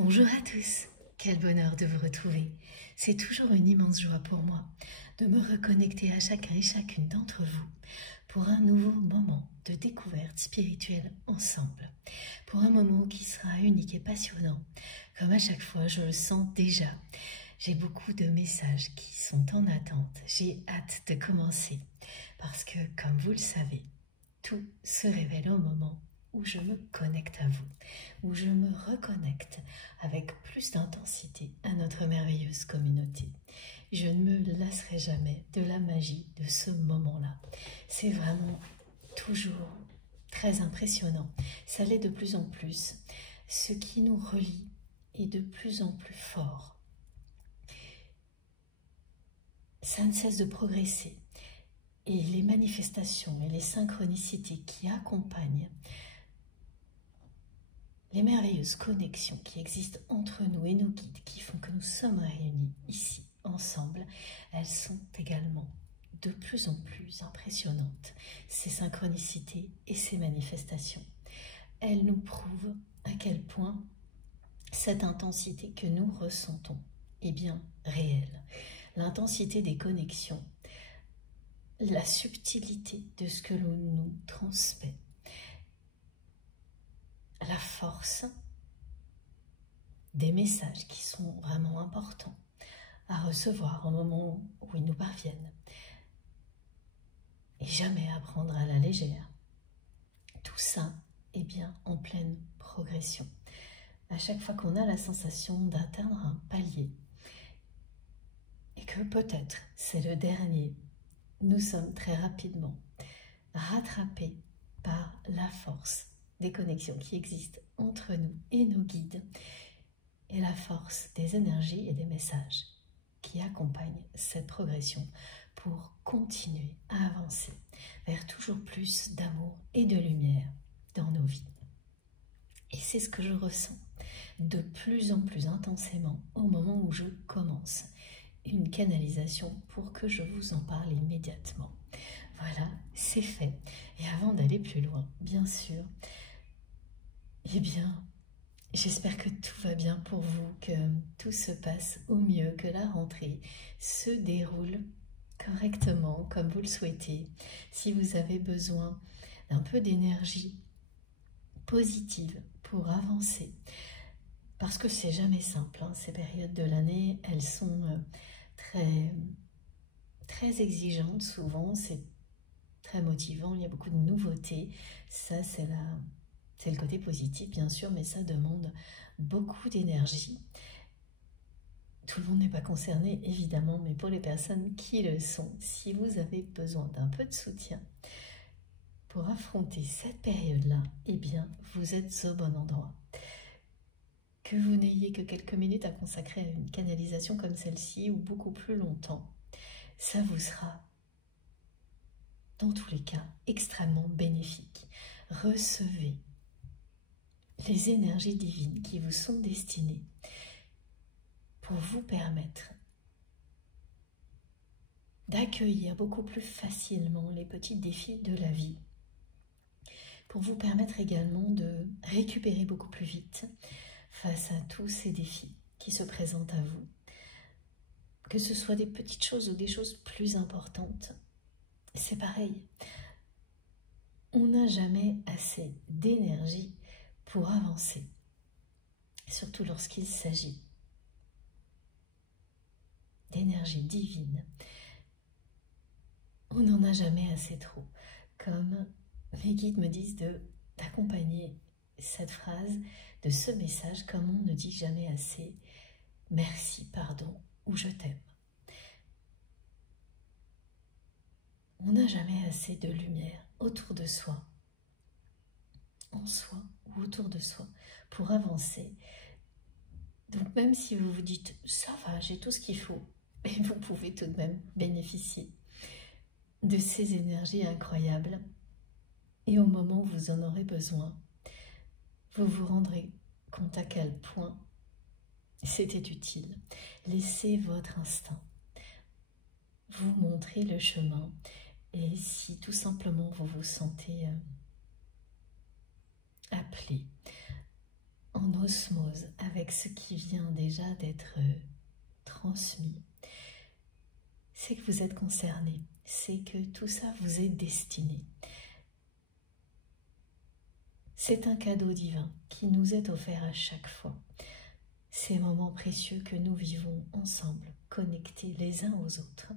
Bonjour à tous, quel bonheur de vous retrouver. C'est toujours une immense joie pour moi de me reconnecter à chacun et chacune d'entre vous pour un nouveau moment de découverte spirituelle ensemble. Pour un moment qui sera unique et passionnant. Comme à chaque fois, je le sens déjà. J'ai beaucoup de messages qui sont en attente. J'ai hâte de commencer parce que, comme vous le savez, tout se révèle au moment où je me connecte à vous, où je me reconnecte avec plus d'intensité à notre merveilleuse communauté. Je ne me lasserai jamais de la magie de ce moment-là. C'est vraiment toujours très impressionnant. Ça l'est de plus en plus. Ce qui nous relie est de plus en plus fort. Ça ne cesse de progresser. Et les manifestations et les synchronicités qui accompagnent les merveilleuses connexions qui existent entre nous et nos guides qui font que nous sommes réunis ici, ensemble, elles sont également de plus en plus impressionnantes, ces synchronicités et ces manifestations. Elles nous prouvent à quel point cette intensité que nous ressentons est bien réelle. L'intensité des connexions, la subtilité de ce que l'on nous transmet, la force des messages qui sont vraiment importants à recevoir au moment où ils nous parviennent et jamais à prendre à la légère. Tout ça est bien en pleine progression. À chaque fois qu'on a la sensation d'atteindre un palier et que peut-être c'est le dernier, nous sommes très rapidement rattrapés par la force des connexions qui existent entre nous et nos guides et la force des énergies et des messages qui accompagnent cette progression pour continuer à avancer vers toujours plus d'amour et de lumière dans nos vies. Et c'est ce que je ressens de plus en plus intensément au moment où je commence une canalisation pour que je vous en parle immédiatement. Voilà, c'est fait. Et avant d'aller plus loin, bien sûr, eh bien, j'espère que tout va bien pour vous, que tout se passe au mieux, que la rentrée se déroule correctement comme vous le souhaitez. Si vous avez besoin d'un peu d'énergie positive pour avancer, parce que c'est jamais simple, hein, ces périodes de l'année, elles sont très exigeantes souvent, c'est très motivant, il y a beaucoup de nouveautés, ça c'est le côté positif bien sûr, mais ça demande beaucoup d'énergie. Tout le monde n'est pas concerné évidemment, mais pour les personnes qui le sont, si vous avez besoin d'un peu de soutien pour affronter cette période-là, eh bien vous êtes au bon endroit. Que vous n'ayez que quelques minutes à consacrer à une canalisation comme celle-ci ou beaucoup plus longtemps, ça vous sera dans tous les cas extrêmement bénéfique. Recevez les énergies divines qui vous sont destinées pour vous permettre d'accueillir beaucoup plus facilement les petits défis de la vie, pour vous permettre également de récupérer beaucoup plus vite face à tous ces défis qui se présentent à vous, que ce soit des petites choses ou des choses plus importantes. C'est pareil, on n'a jamais assez d'énergie pour avancer, surtout lorsqu'il s'agit d'énergie divine. On n'en a jamais assez trop. Comme mes guides me disent d'accompagner cette phrase de ce message comme on ne dit jamais assez « merci, pardon » ou « je t'aime ». On n'a jamais assez de lumière autour de soi, en soi ou autour de soi, pour avancer. Donc même si vous vous dites « ça va, j'ai tout ce qu'il faut », et vous pouvez tout de même bénéficier de ces énergies incroyables. Et au moment où vous en aurez besoin, vous vous rendrez compte à quel point c'était utile. Laissez votre instinct vous montrer le chemin. Et si tout simplement vous vous sentez appelé, en osmose avec ce qui vient déjà d'être transmis, c'est que vous êtes concerné, c'est que tout ça vous est destiné. C'est un cadeau divin qui nous est offert à chaque fois. Ces moments précieux que nous vivons ensemble, connectés les uns aux autres,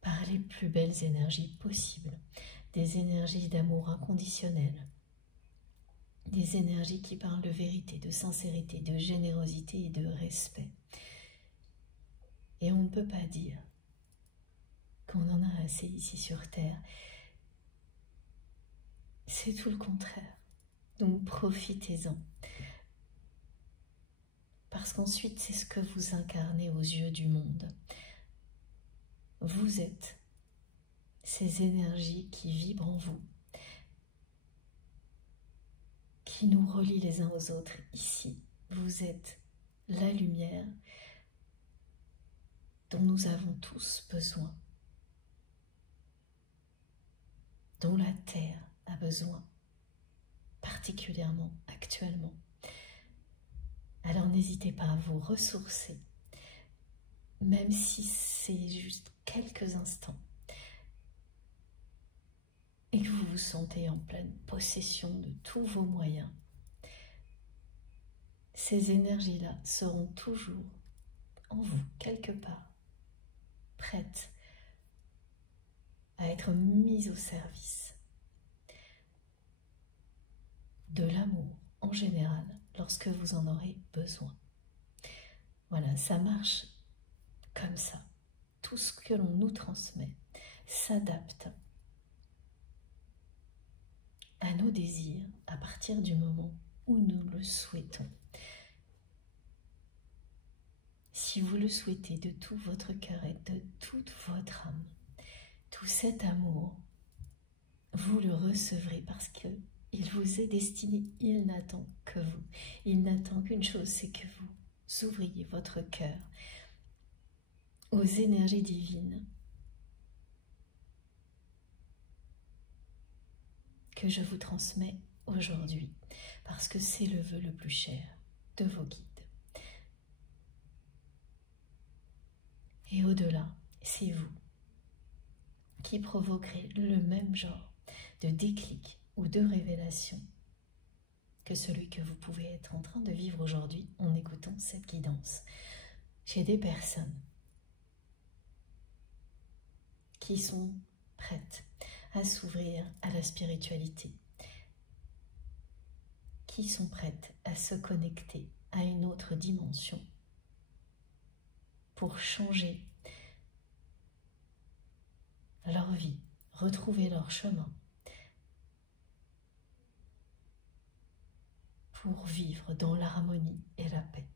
par les plus belles énergies possibles, des énergies d'amour inconditionnel, des énergies qui parlent de vérité, de sincérité, de générosité et de respect. Et on ne peut pas dire qu'on en a assez ici sur Terre. C'est tout le contraire. Donc profitez-en. Parce qu'ensuite, c'est ce que vous incarnez aux yeux du monde. Vous êtes ces énergies qui vibrent en vous, qui nous relient les uns aux autres ici. Vous êtes la lumière dont nous avons tous besoin, dont la Terre a besoin, particulièrement actuellement. Alors n'hésitez pas à vous ressourcer, même si c'est juste quelques instants, et que vous vous sentez en pleine possession de tous vos moyens. Ces énergies-là seront toujours en vous, quelque part, prêtes à être mises au service de l'amour en général, lorsque vous en aurez besoin. Voilà, ça marche comme ça. Tout ce que l'on nous transmet s'adapte à nos désirs à partir du moment où nous le souhaitons. Si vous le souhaitez de tout votre cœur et de toute votre âme, tout cet amour, vous le recevrez parce que il vous est destiné, il n'attend que vous. Il n'attend qu'une chose, c'est que vous ouvriez votre cœur aux énergies divines que je vous transmets aujourd'hui, parce que c'est le vœu le plus cher de vos guides. Et au-delà, c'est vous qui provoquerez le même genre de déclic ou de révélation que celui que vous pouvez être en train de vivre aujourd'hui en écoutant cette guidance. J'ai des personnes qui sont prêtes à s'ouvrir à la spiritualité, qui sont prêtes à se connecter à une autre dimension pour changer leur vie, retrouver leur chemin, pour vivre dans l'harmonie et la paix.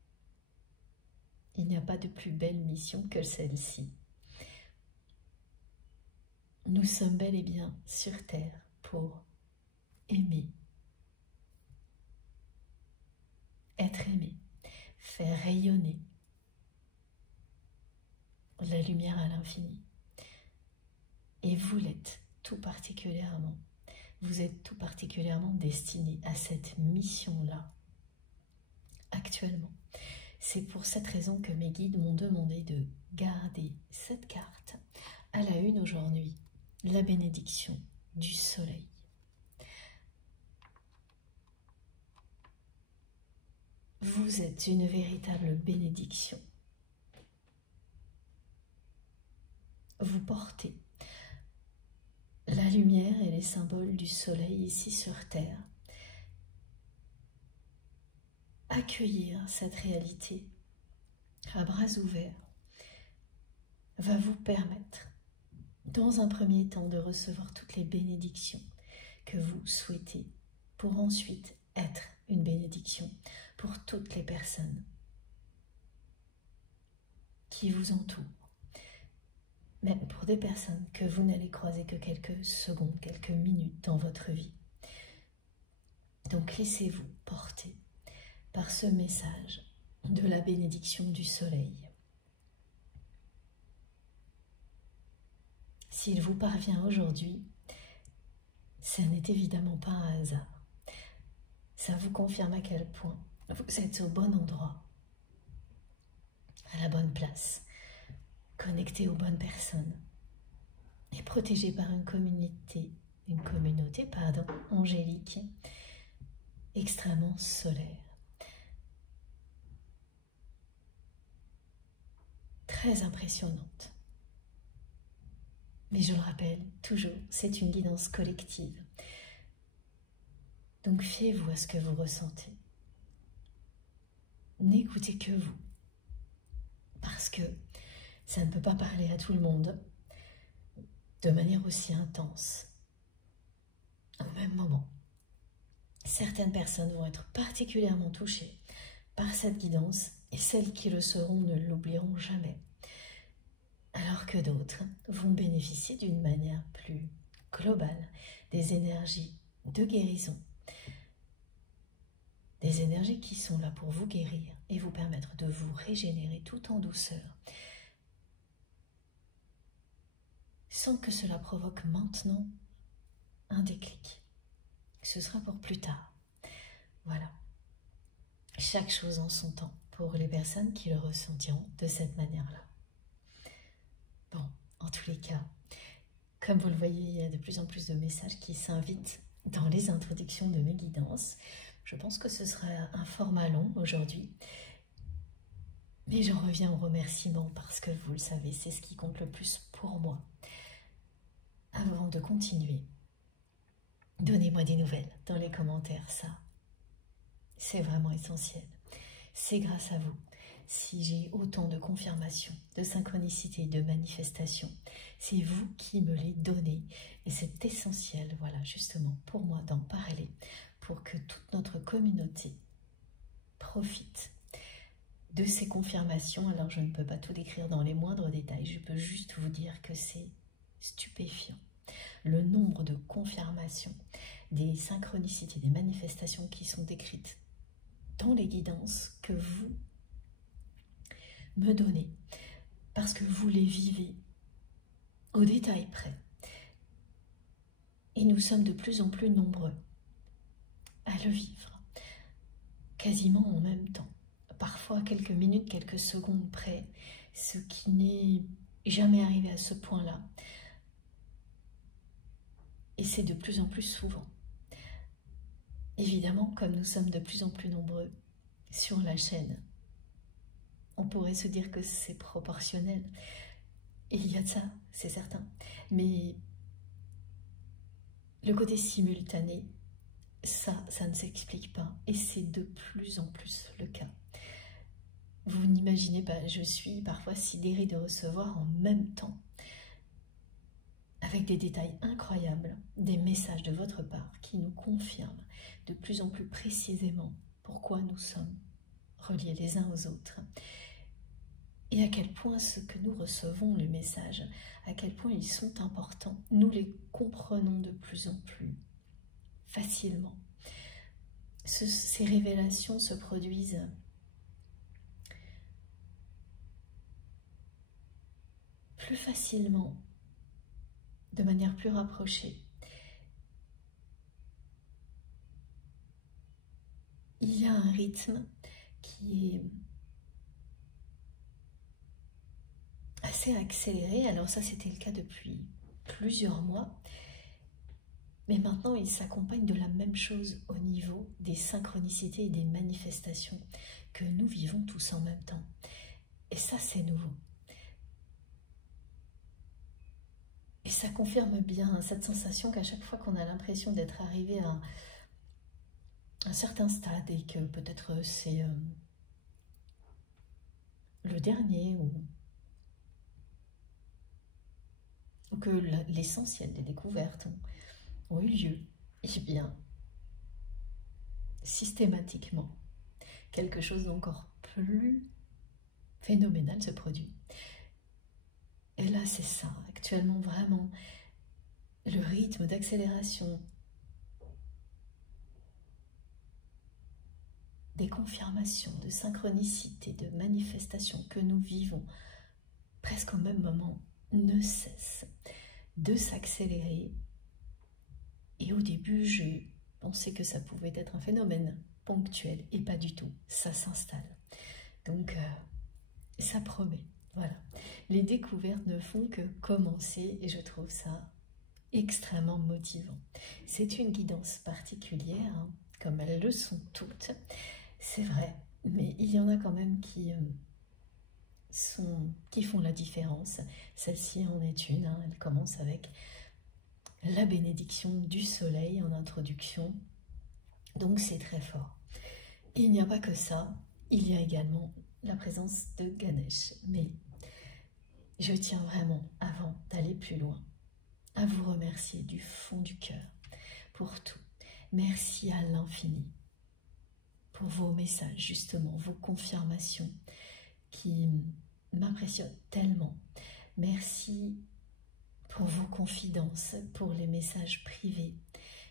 Il n'y a pas de plus belle mission que celle-ci. Nous sommes bel et bien sur Terre pour aimer, être aimé, faire rayonner la lumière à l'infini. Et vous l'êtes tout particulièrement. Vous êtes tout particulièrement destiné à cette mission-là, actuellement. C'est pour cette raison que mes guides m'ont demandé de garder cette carte à la une aujourd'hui, la bénédiction du soleil. Vous êtes une véritable bénédiction. Vous portez la lumière et les symboles du soleil ici sur Terre. Accueillir cette réalité à bras ouverts va vous permettre, dans un premier temps, de recevoir toutes les bénédictions que vous souhaitez pour ensuite être une bénédiction pour toutes les personnes qui vous entourent. Même pour des personnes que vous n'allez croiser que quelques secondes, quelques minutes dans votre vie. Donc laissez-vous porter par ce message de la bénédiction du soleil. S'il vous parvient aujourd'hui, ce n'est évidemment pas un hasard. Ça vous confirme à quel point Vous êtes au bon endroit, à la bonne place, connecté aux bonnes personnes et protégé par une communauté angélique, extrêmement solaire. Très impressionnante. Mais je le rappelle, toujours, c'est une guidance collective. Donc fiez-vous à ce que vous ressentez. N'écoutez que vous. Parce que ça ne peut pas parler à tout le monde de manière aussi intense au même moment. Certaines personnes vont être particulièrement touchées par cette guidance et celles qui le seront ne l'oublieront jamais. Alors que d'autres vont bénéficier d'une manière plus globale des énergies de guérison. Des énergies qui sont là pour vous guérir et vous permettre de vous régénérer tout en douceur. Sans que cela provoque maintenant un déclic. Ce sera pour plus tard. Voilà. Chaque chose en son temps pour les personnes qui le ressentiront de cette manière-là. Bon, en tous les cas, comme vous le voyez, il y a de plus en plus de messages qui s'invitent dans les introductions de mes guidances. Je pense que ce sera un format long aujourd'hui. Mais j'en reviens aux remerciements parce que vous le savez, c'est ce qui compte le plus pour moi. Avant de continuer, donnez-moi des nouvelles dans les commentaires, ça, c'est vraiment essentiel. C'est grâce à vous si j'ai autant de confirmations, de synchronicité, de manifestations. C'est vous qui me les donnez et c'est essentiel, voilà, justement, pour moi d'en parler, pour que toute notre communauté profite de ces confirmations. Alors je ne peux pas tout décrire dans les moindres détails, je peux juste vous dire que c'est stupéfiant. Le nombre de confirmations, des synchronicités, des manifestations qui sont décrites dans les guidances que vous me donnez, parce que vous les vivez au détail près. Et nous sommes de plus en plus nombreux à le vivre, quasiment en même temps, parfois quelques minutes, quelques secondes près, ce qui n'est jamais arrivé à ce point-là. Et c'est de plus en plus souvent. Évidemment, comme nous sommes de plus en plus nombreux sur la chaîne, on pourrait se dire que c'est proportionnel. Et il y a de ça, c'est certain. Mais le côté simultané, ça ne s'explique pas. Et c'est de plus en plus le cas. Vous n'imaginez pas, je suis parfois sidérée de recevoir en même temps, avec des détails incroyables, des messages de votre part qui nous confirment de plus en plus précisément pourquoi nous sommes reliés les uns aux autres. Et à quel point ce que nous recevons, les messages, à quel point ils sont importants, nous les comprenons de plus en plus facilement. Ces révélations se produisent plus facilement, de manière plus rapprochée. Il y a un rythme qui est assez accéléré. Alors ça, c'était le cas depuis plusieurs mois. Mais maintenant, il s'accompagne de la même chose au niveau des synchronicités et des manifestations que nous vivons tous en même temps. Et ça, c'est nouveau. Et ça confirme bien cette sensation qu'à chaque fois qu'on a l'impression d'être arrivé à un certain stade et que peut-être c'est le dernier ou que l'essentiel des découvertes ont eu lieu, et bien, systématiquement, quelque chose d'encore plus phénoménal se produit. Et là, c'est ça, actuellement, vraiment, le rythme d'accélération des confirmations, de synchronicité, de manifestations que nous vivons presque au même moment ne cesse de s'accélérer. Et au début, je pensais que ça pouvait être un phénomène ponctuel et pas du tout, ça s'installe. Donc, ça promet. Voilà. Les découvertes ne font que commencer et je trouve ça extrêmement motivant. C'est une guidance particulière, hein, comme elles le sont toutes, c'est vrai, mais il y en a quand même qui font la différence. Celle-ci en est une, hein, elle commence avec la bénédiction du soleil en introduction, donc c'est très fort. Il n'y a pas que ça, il y a également la présence de Ganesh, mais je tiens vraiment, avant d'aller plus loin, à vous remercier du fond du cœur pour tout. Merci à l'infini pour vos messages, justement, vos confirmations qui m'impressionnent tellement. Merci pour vos confidences, pour les messages privés.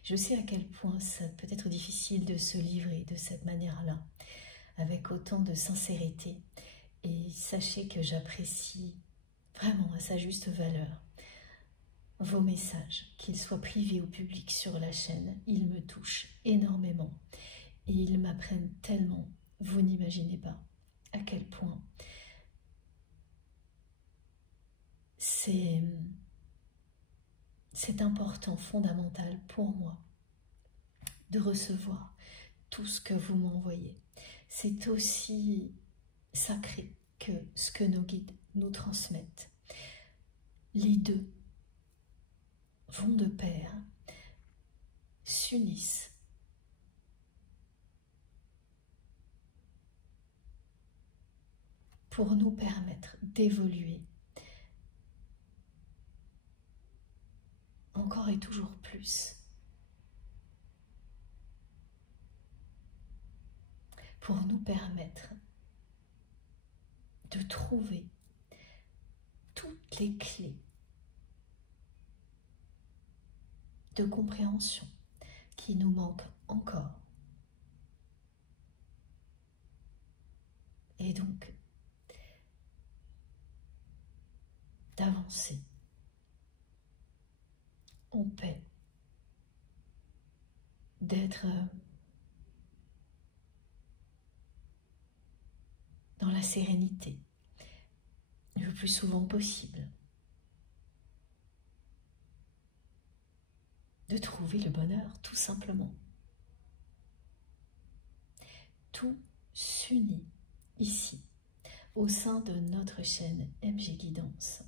Je sais à quel point ça peut être difficile de se livrer de cette manière-là, avec autant de sincérité. Et sachez que j'apprécie vraiment à sa juste valeur vos messages, qu'ils soient privés ou publics sur la chaîne. Ils me touchent énormément et ils m'apprennent tellement. Vous n'imaginez pas à quel point c'est important, fondamental pour moi de recevoir tout ce que vous m'envoyez. C'est aussi sacré que ce que nos guides nous transmettent. Les deux vont de pair, s'unissent pour nous permettre d'évoluer encore et toujours plus, pour nous permettre de trouver toutes les clés de compréhension qui nous manquent encore. Et donc, d'avancer en paix, d'être dans la sérénité le plus souvent possible, de trouver le bonheur tout simplement. Tout s'unit ici, au sein de notre chaîne MG Guidance,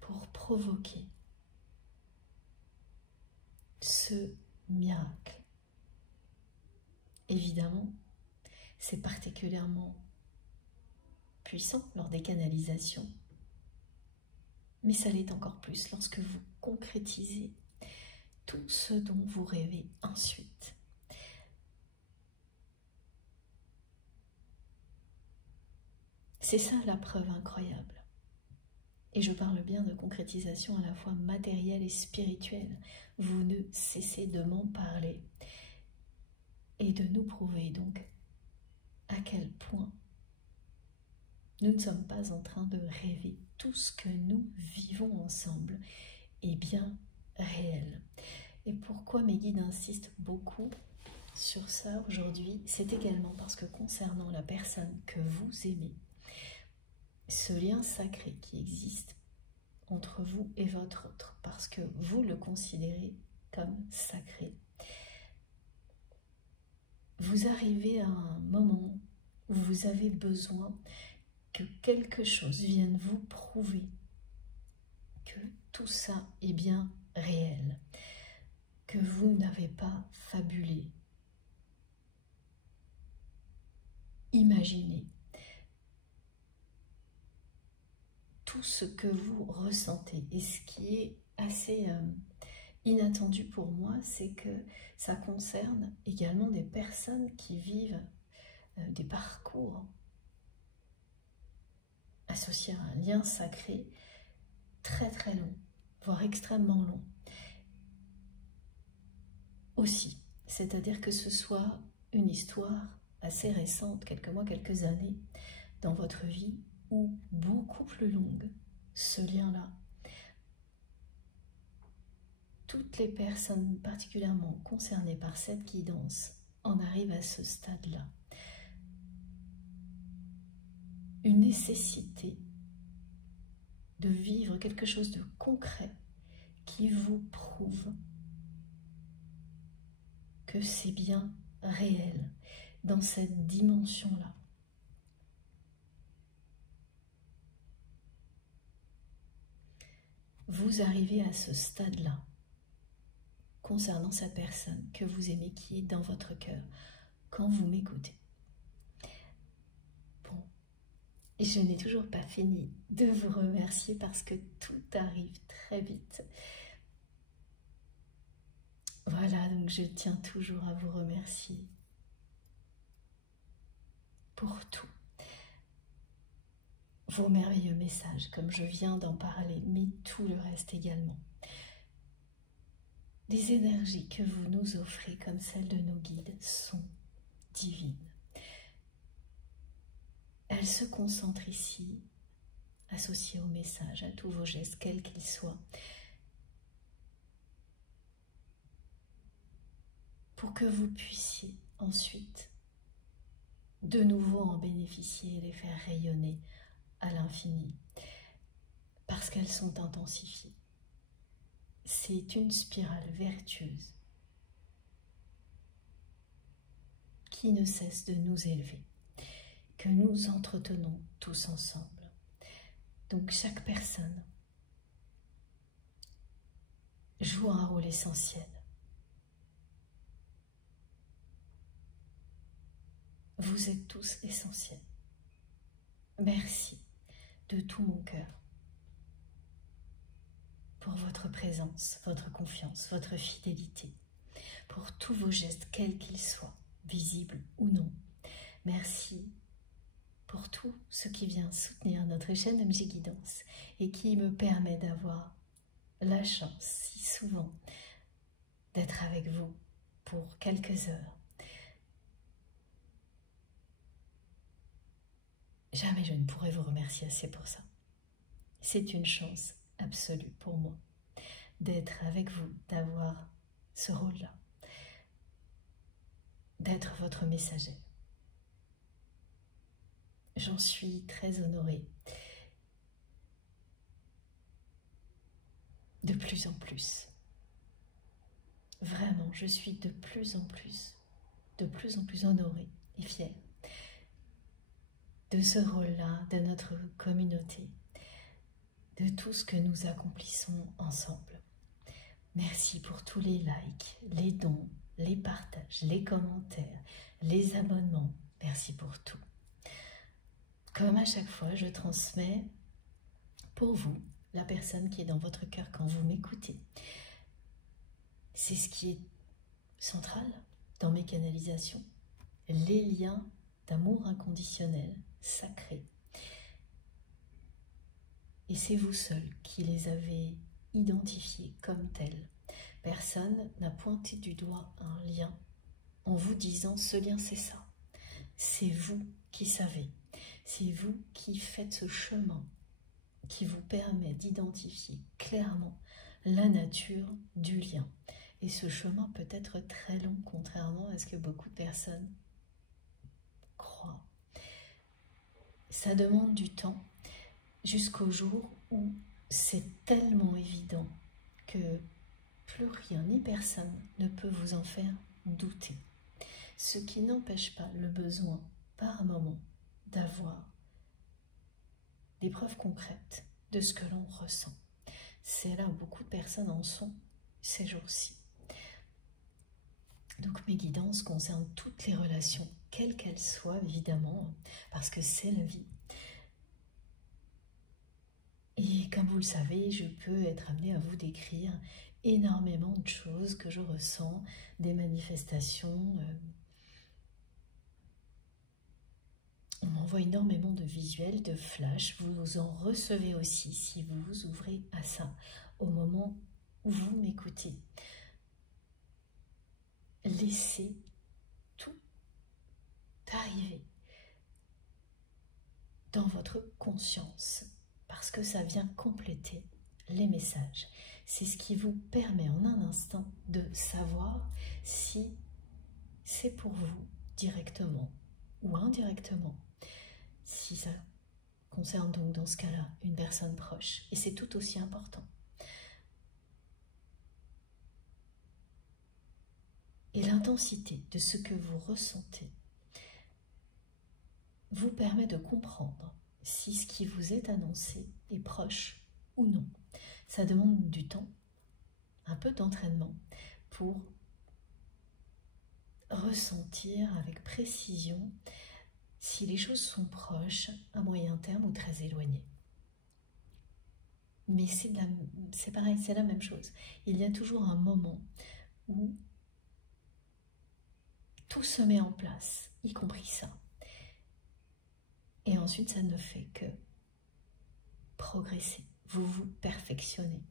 pour provoquer ce miracle. Évidemment, c'est particulièrement puissant lors des canalisations, mais ça l'est encore plus lorsque vous concrétisez tout ce dont vous rêvez ensuite. C'est ça la preuve incroyable. Et je parle bien de concrétisation à la fois matérielle et spirituelle. Vous ne cessez de m'en parler et de nous prouver donc à quel point nous ne sommes pas en train de rêver. Tout ce que nous vivons ensemble est bien réel. Et pourquoi mes guides insistent beaucoup sur ça aujourd'hui, c'est également parce que concernant la personne que vous aimez, ce lien sacré qui existe entre vous et votre autre, parce que vous le considérez comme sacré, vous arrivez à un moment où vous avez besoin que quelque chose vienne vous prouver que tout ça est bien réel, que vous n'avez pas fabulé, imaginé. Tout ce que vous ressentez. Et ce qui est assez inattendu pour moi, c'est que ça concerne également des personnes qui vivent des parcours associés à un lien sacré très très long, voire extrêmement long. Aussi, c'est-à-dire que ce soit une histoire assez récente, quelques mois, quelques années dans votre vie, ou beaucoup plus longue, ce lien-là. Toutes les personnes particulièrement concernées par cette guidance on arrive à ce stade-là. Une nécessité de vivre quelque chose de concret qui vous prouve que c'est bien réel dans cette dimension-là. Vous arrivez à ce stade-là concernant cette personne que vous aimez qui est dans votre cœur quand vous m'écoutez. Bon, je n'ai toujours pas fini de vous remercier parce que tout arrive très vite. Voilà, donc je tiens toujours à vous remercier pour tout. Vos merveilleux messages, comme je viens d'en parler, mais tout le reste également. Les énergies que vous nous offrez, comme celles de nos guides, sont divines. Elles se concentrent ici, associées au message, à tous vos gestes, quels qu'ils soient, pour que vous puissiez ensuite de nouveau en bénéficier et les faire rayonner à l'infini, parce qu'elles sont intensifiées. C'est une spirale vertueuse qui ne cesse de nous élever, que nous entretenons tous ensemble. Donc chaque personne joue un rôle essentiel. Vous êtes tous essentiels. Merci de tout mon cœur pour votre présence, votre confiance, votre fidélité, pour tous vos gestes, quels qu'ils soient, visibles ou non. Merci pour tout ce qui vient soutenir notre chaîne MJ Guidance et qui me permet d'avoir la chance, si souvent, d'être avec vous pour quelques heures. Jamais je ne pourrais vous remercier assez pour ça. C'est une chance absolue pour moi d'être avec vous, d'avoir ce rôle-là, d'être votre messager. J'en suis très honorée. De plus en plus. Vraiment, je suis de plus en plus honorée et fière de ce rôle-là, de notre communauté, de tout ce que nous accomplissons ensemble. Merci pour tous les likes, les dons, les partages, les commentaires, les abonnements. Merci pour tout. Comme à chaque fois, je transmets pour vous la personne qui est dans votre cœur quand vous m'écoutez. C'est ce qui est central dans mes canalisations. Les liens d'amour inconditionnel, sacré. Et c'est vous seul qui les avez identifiés comme tels. Personne n'a pointé du doigt un lien en vous disant ce lien c'est ça. C'est vous qui savez. C'est vous qui faites ce chemin qui vous permet d'identifier clairement la nature du lien. Et ce chemin peut être très long, contrairement à ce que beaucoup de personnes croient. Ça demande du temps jusqu'au jour où c'est tellement évident que plus rien ni personne ne peut vous en faire douter. Ce qui n'empêche pas le besoin, par moment, d'avoir des preuves concrètes de ce que l'on ressent. C'est là où beaucoup de personnes en sont ces jours-ci. Donc mes guidances concernent toutes les relations, quelles qu'elles soient évidemment, parce que c'est la vie. Et comme vous le savez, je peux être amenée à vous décrire énormément de choses que je ressens, des manifestations. On m'envoie énormément de visuels, de flashs. Vous en recevez aussi si vous vous ouvrez à ça au moment où vous m'écoutez. Laissez tout arriver dans votre conscience parce que ça vient compléter les messages. C'est ce qui vous permet en un instant de savoir si c'est pour vous directement ou indirectement, si ça concerne donc dans ce cas-là une personne proche, et c'est tout aussi important. Et l'intensité de ce que vous ressentez vous permet de comprendre si ce qui vous est annoncé est proche ou non. Ça demande du temps, un peu d'entraînement pour ressentir avec précision si les choses sont proches, à moyen terme ou très éloignées. Mais c'est pareil, c'est la même chose. Il y a toujours un moment où tout se met en place, y compris ça. Et ensuite, ça ne fait que progresser. Vous vous perfectionnez.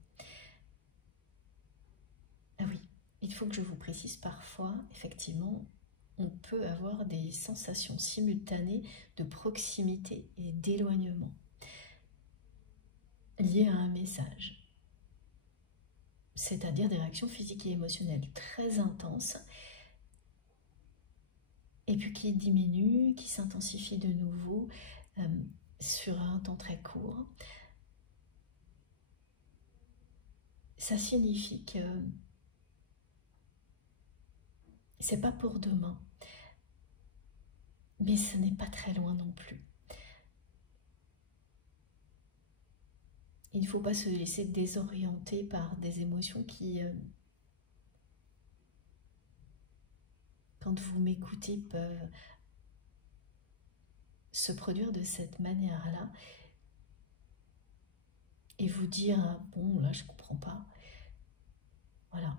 Ah oui, il faut que je vous précise, parfois, effectivement, on peut avoir des sensations simultanées de proximité et d'éloignement liées à un message. C'est-à-dire des réactions physiques et émotionnelles très intenses et puis qui diminuent, qui s'intensifient de nouveau sur un temps très court. Ça signifie que c'est pas pour demain, mais ce n'est pas très loin non plus. Il ne faut pas se laisser désorienter par des émotions qui, quand vous m'écoutez, peuvent se produire de cette manière-là et vous dire « bon, là, je ne comprends pas ». Voilà.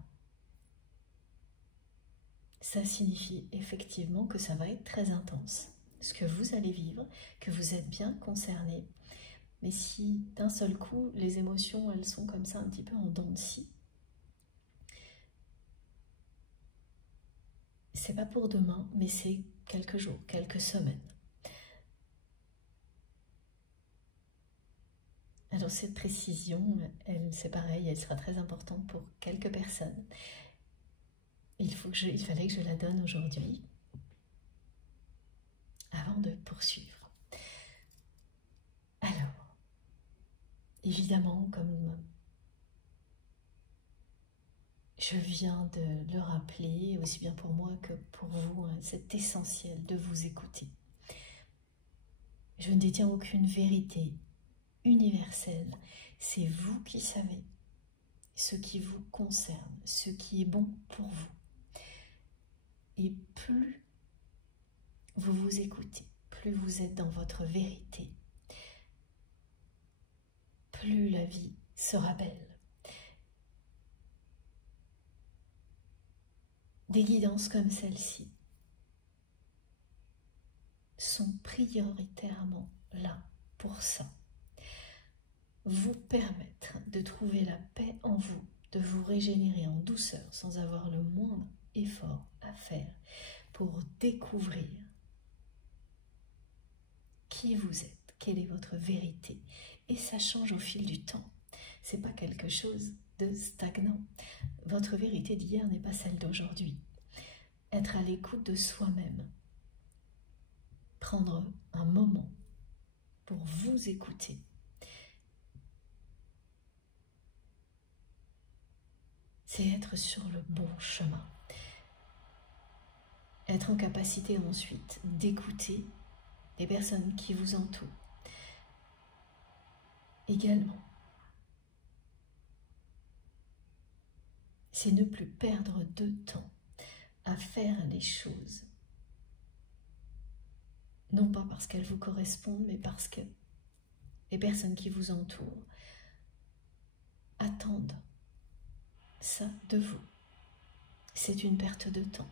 Ça signifie effectivement que ça va être très intense, ce que vous allez vivre, que vous êtes bien concerné. Mais si d'un seul coup, les émotions, elles sont comme ça un petit peu en dents de scie, c'est pas pour demain, mais c'est quelques jours, quelques semaines. Alors cette précision, c'est pareil, elle sera très importante pour quelques personnes. Il fallait que je la donne aujourd'hui, avant de poursuivre. Alors, évidemment, comme je viens de le rappeler, aussi bien pour moi que pour vous, hein, c'est essentiel de vous écouter. Je ne détiens aucune vérité universelle, c'est vous qui savez ce qui vous concerne, ce qui est bon pour vous. Et plus vous vous écoutez, plus vous êtes dans votre vérité, plus la vie sera belle. Des guidances comme celle-ci sont prioritairement là pour ça. Vous permettre de trouver la paix en vous, de vous régénérer en douceur sans avoir le moindre effort à faire pour découvrir qui vous êtes, quelle est votre vérité. Et ça change au fil du temps. C'est pas quelque chose de stagnant. Votre vérité d'hier n'est pas celle d'aujourd'hui. Être à l'écoute de soi-même. Prendre un moment pour vous écouter. C'est être sur le bon chemin. Être en capacité ensuite d'écouter les personnes qui vous entourent. Également, c'est ne plus perdre de temps à faire les choses. Non pas parce qu'elles vous correspondent, mais parce que les personnes qui vous entourent attendent ça de vous. C'est une perte de temps.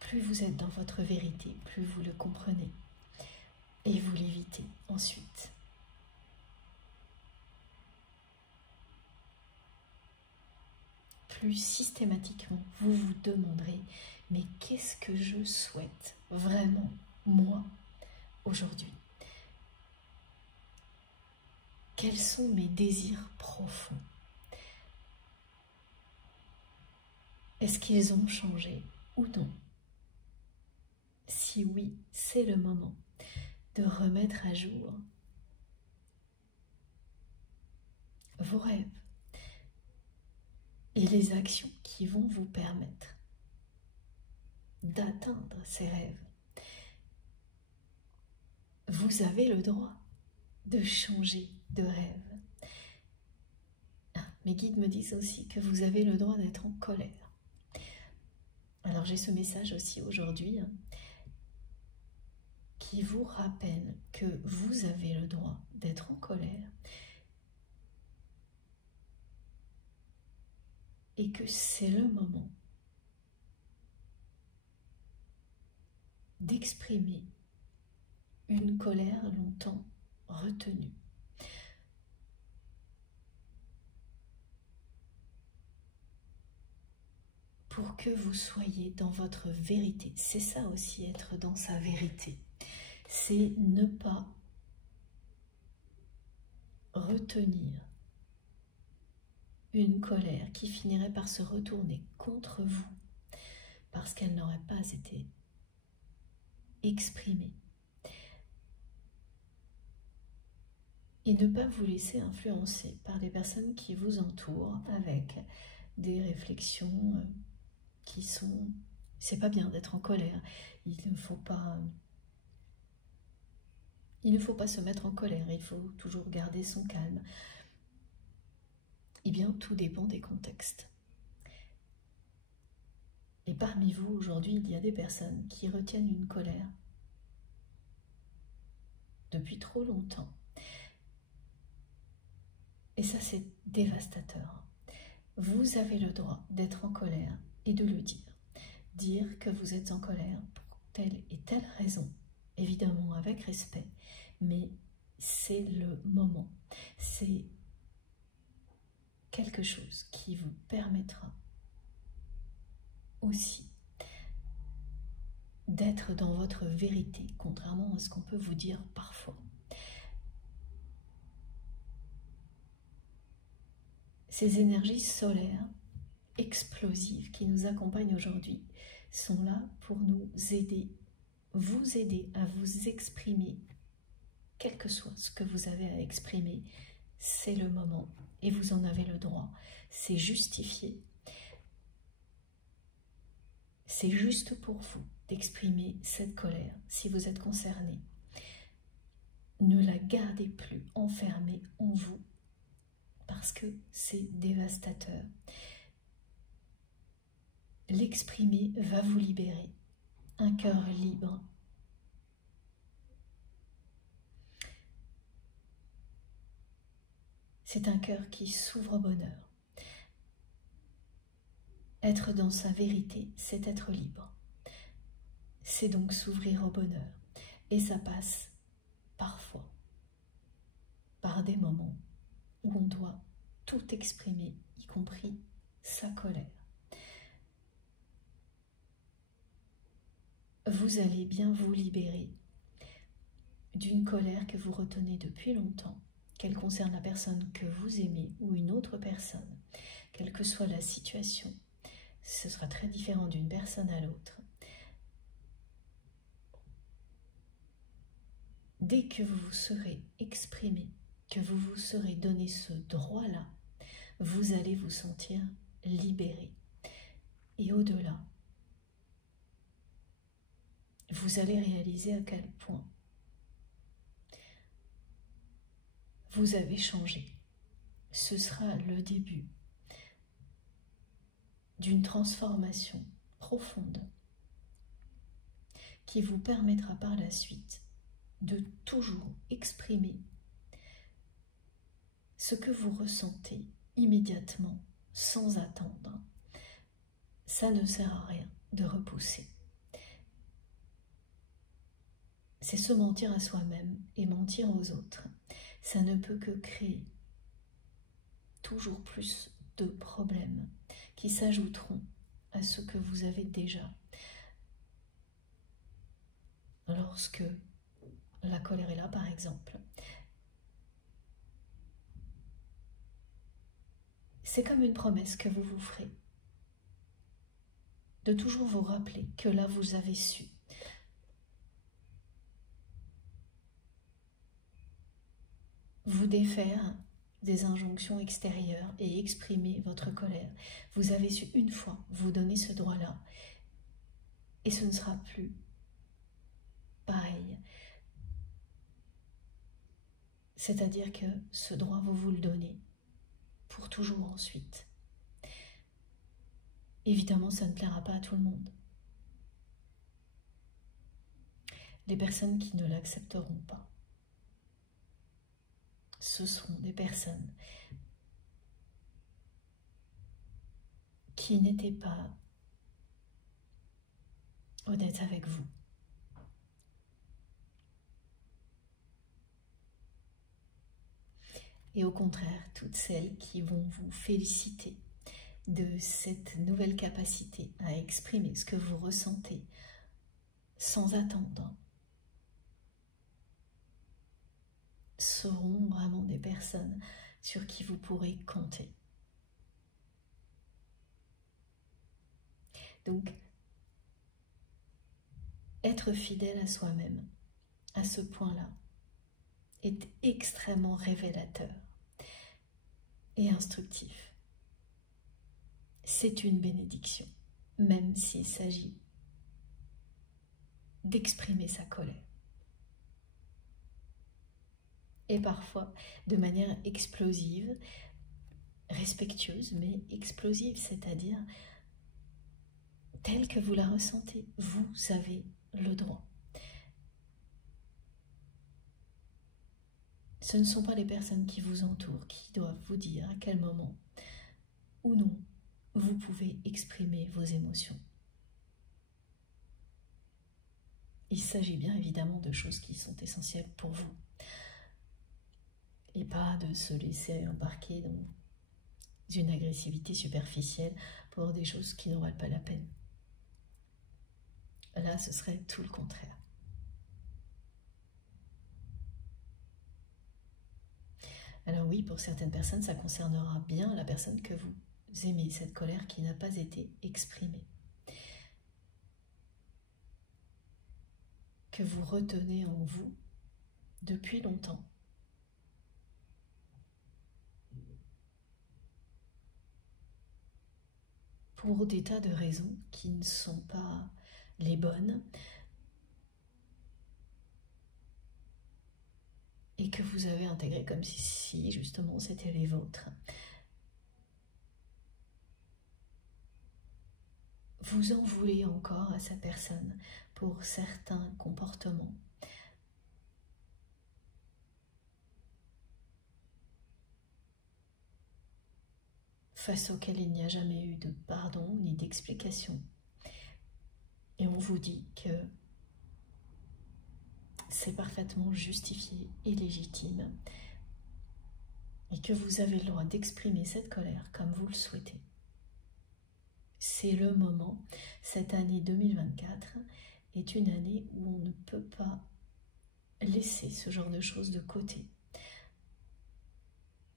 Plus vous êtes dans votre vérité, plus vous le comprenez et vous l'évitez ensuite. Plus systématiquement, vous vous demanderez « mais qu'est-ce que je souhaite vraiment, moi, aujourd'hui ? Quels sont mes désirs profonds ? Est-ce qu'ils ont changé ou non? Si oui, c'est le moment de remettre à jour vos rêves et les actions qui vont vous permettre d'atteindre ces rêves. Vous avez le droit de changer de rêve. Mes guides me disent aussi que vous avez le droit d'être en colère. Alors j'ai ce message aussi aujourd'hui qui vous rappelle que vous avez le droit d'être en colère et que c'est le moment d'exprimer une colère longtemps retenue. Pour que vous soyez dans votre vérité. C'est ça aussi, être dans sa vérité. C'est ne pas retenir une colère qui finirait par se retourner contre vous parce qu'elle n'aurait pas été exprimée. Et ne pas vous laisser influencer par les personnes qui vous entourent avec des réflexions qui sont... C'est pas bien d'être en colère. Il ne faut pas se mettre en colère. Il faut toujours garder son calme. Eh bien, tout dépend des contextes. Et parmi vous, aujourd'hui, il y a des personnes qui retiennent une colère depuis trop longtemps. Et ça, c'est dévastateur. Vous avez le droit d'être en colère et de le dire. Dire que vous êtes en colère pour telle et telle raison, évidemment avec respect, mais c'est le moment. C'est quelque chose qui vous permettra aussi d'être dans votre vérité, contrairement à ce qu'on peut vous dire parfois. Ces énergies solaires explosives qui nous accompagnent aujourd'hui sont là pour nous aider, vous aider à vous exprimer, quel que soit ce que vous avez à exprimer, c'est le moment et vous en avez le droit. C'est justifié. C'est juste pour vous d'exprimer cette colère si vous êtes concerné. Ne la gardez plus enfermée en vous parce que c'est dévastateur. L'exprimer va vous libérer. Un cœur libre. C'est un cœur qui s'ouvre au bonheur. Être dans sa vérité, c'est être libre. C'est donc s'ouvrir au bonheur. Et ça passe parfois par des moments où on doit tout exprimer, y compris sa colère. Vous allez bien vous libérer d'une colère que vous retenez depuis longtemps, qu'elle concerne la personne que vous aimez ou une autre personne, quelle que soit la situation. Ce sera très différent d'une personne à l'autre. Dès que vous vous serez exprimé, que vous vous serez donné ce droit-là, vous allez vous sentir libéré. Et au-delà, vous allez réaliser à quel point vous avez changé. Ce sera le début d'une transformation profonde qui vous permettra par la suite de toujours exprimer ce que vous ressentez immédiatement, sans attendre. Ça ne sert à rien de repousser. C'est se mentir à soi-même et mentir aux autres. Ça ne peut que créer toujours plus de problèmes qui s'ajouteront à ce que vous avez déjà. Lorsque la colère est là, par exemple, c'est comme une promesse que vous vous ferez. de toujours vous rappeler que là, vous avez su. Vous défaire des injonctions extérieures et exprimer votre colère. Vous avez su une fois vous donner ce droit-là et ce ne sera plus pareil. C'est-à-dire que ce droit, vous vous le donnez pour toujours ensuite. Évidemment, ça ne plaira pas à tout le monde. Les personnes qui ne l'accepteront pas, ce seront des personnes qui n'étaient pas honnêtes avec vous. Et au contraire, toutes celles qui vont vous féliciter de cette nouvelle capacité à exprimer ce que vous ressentez sans attendre seront vraiment des personnes sur qui vous pourrez compter. Donc, être fidèle à soi-même, à ce point-là, est extrêmement révélateur et instructif. C'est une bénédiction, même s'il s'agit d'exprimer sa colère. Et parfois de manière explosive, respectueuse, mais explosive, c'est-à-dire telle que vous la ressentez. Vous avez le droit. Ce ne sont pas les personnes qui vous entourent qui doivent vous dire à quel moment ou non vous pouvez exprimer vos émotions. Il s'agit bien évidemment de choses qui sont essentielles pour vous et pas de se laisser embarquer dans une agressivité superficielle pour des choses qui n'en valent pas la peine. Là, ce serait tout le contraire. Alors oui, pour certaines personnes, ça concernera bien la personne que vous aimez, cette colère qui n'a pas été exprimée, que vous retenez en vous depuis longtemps. Pour des tas de raisons qui ne sont pas les bonnes et que vous avez intégrées comme si justement c'était les vôtres. Vous en voulez encore à cette personne pour certains comportements. Face auxquels il n'y a jamais eu de pardon ni d'explication. Et on vous dit que c'est parfaitement justifié et légitime et que vous avez le droit d'exprimer cette colère comme vous le souhaitez. C'est le moment. Cette année 2024 est une année où on ne peut pas laisser ce genre de choses de côté,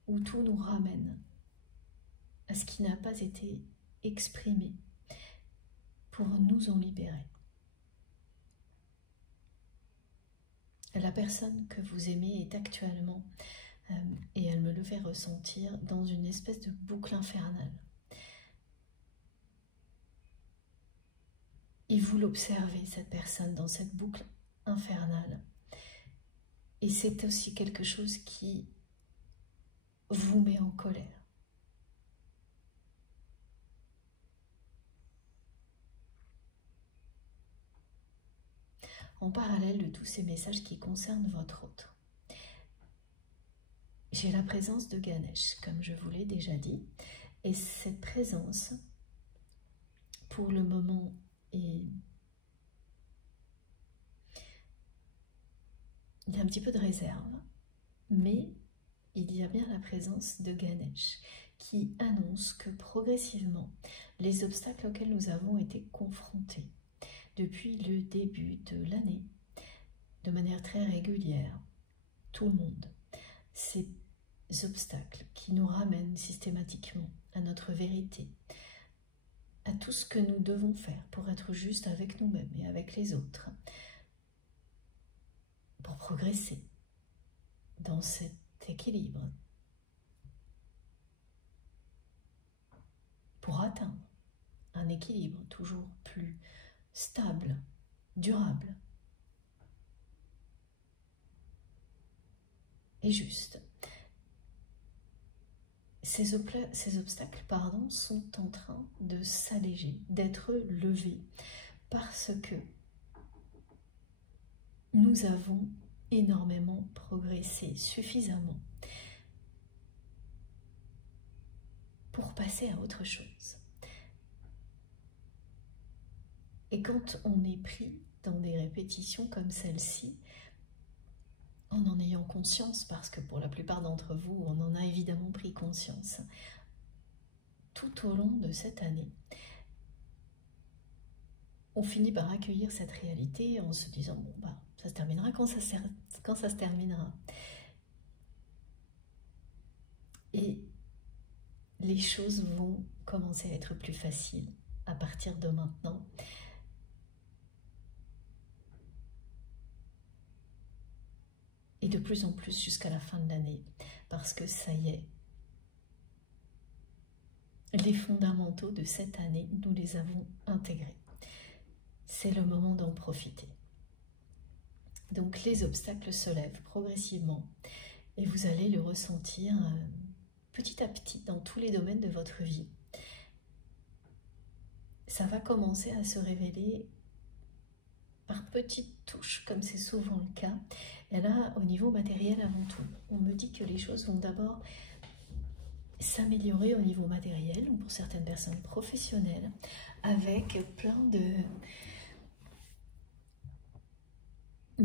où tout nous ramène à ce qui n'a pas été exprimé pour nous en libérer. La personne que vous aimez est actuellement, et elle me le fait ressentir, dans une espèce de boucle infernale. Et vous l'observez, cette personne, dans cette boucle infernale. Et c'est aussi quelque chose qui vous met en colère. En parallèle de tous ces messages qui concernent votre autre, j'ai la présence de Ganesh, comme je vous l'ai déjà dit, et cette présence, pour le moment, il y a un petit peu de réserve, mais il y a bien la présence de Ganesh qui annonce que progressivement, les obstacles auxquels nous avons été confrontés depuis le début de l'année, de manière très régulière, tout le monde, ces obstacles qui nous ramènent systématiquement à notre vérité, à tout ce que nous devons faire pour être juste avec nous-mêmes et avec les autres, pour progresser dans cet équilibre, pour atteindre un équilibre toujours plus stable, durable et juste. Ces obstacles sont en train de s'alléger, d'être levés, parce que nous avons énormément progressé, suffisamment, pour passer à autre chose. Et quand on est pris dans des répétitions comme celle-ci, en ayant conscience, parce que pour la plupart d'entre vous, on en a évidemment pris conscience, tout au long de cette année, on finit par accueillir cette réalité en se disant, bon bah, ça se terminera quand ça se terminera. Et les choses vont commencer à être plus faciles à partir de maintenant. Et de plus en plus jusqu'à la fin de l'année, parce que ça y est, les fondamentaux de cette année, nous les avons intégrés. C'est le moment d'en profiter. Donc les obstacles se lèvent progressivement et vous allez le ressentir petit à petit dans tous les domaines de votre vie. Ça va commencer à se révéler par petites touches, comme c'est souvent le cas. Et là, au niveau matériel avant tout, on me dit que les choses vont d'abord s'améliorer au niveau matériel, ou pour certaines personnes professionnelles, avec plein de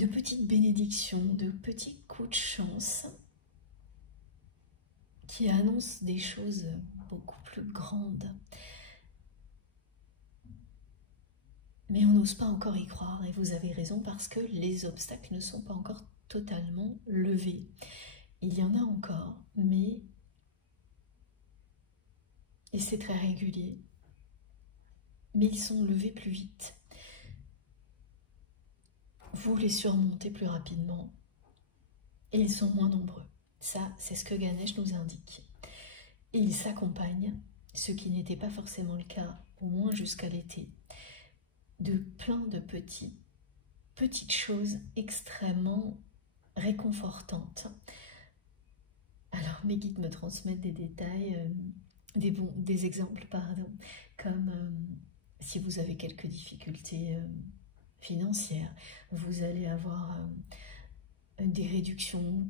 petites bénédictions, de petits coups de chance qui annoncent des choses beaucoup plus grandes. Mais on n'ose pas encore y croire, et vous avez raison, parce que les obstacles ne sont pas encore totalement levés. Il y en a encore, mais... et c'est très régulier, mais ils sont levés plus vite. Vous les surmontez plus rapidement, et ils sont moins nombreux. Ça, c'est ce que Ganesh nous indique. Et il s'accompagne, ce qui n'était pas forcément le cas, au moins jusqu'à l'été, de plein de petites choses extrêmement réconfortantes. Alors mes guides me transmettent des détails, des exemples, pardon, comme si vous avez quelques difficultés financières, vous allez avoir des réductions,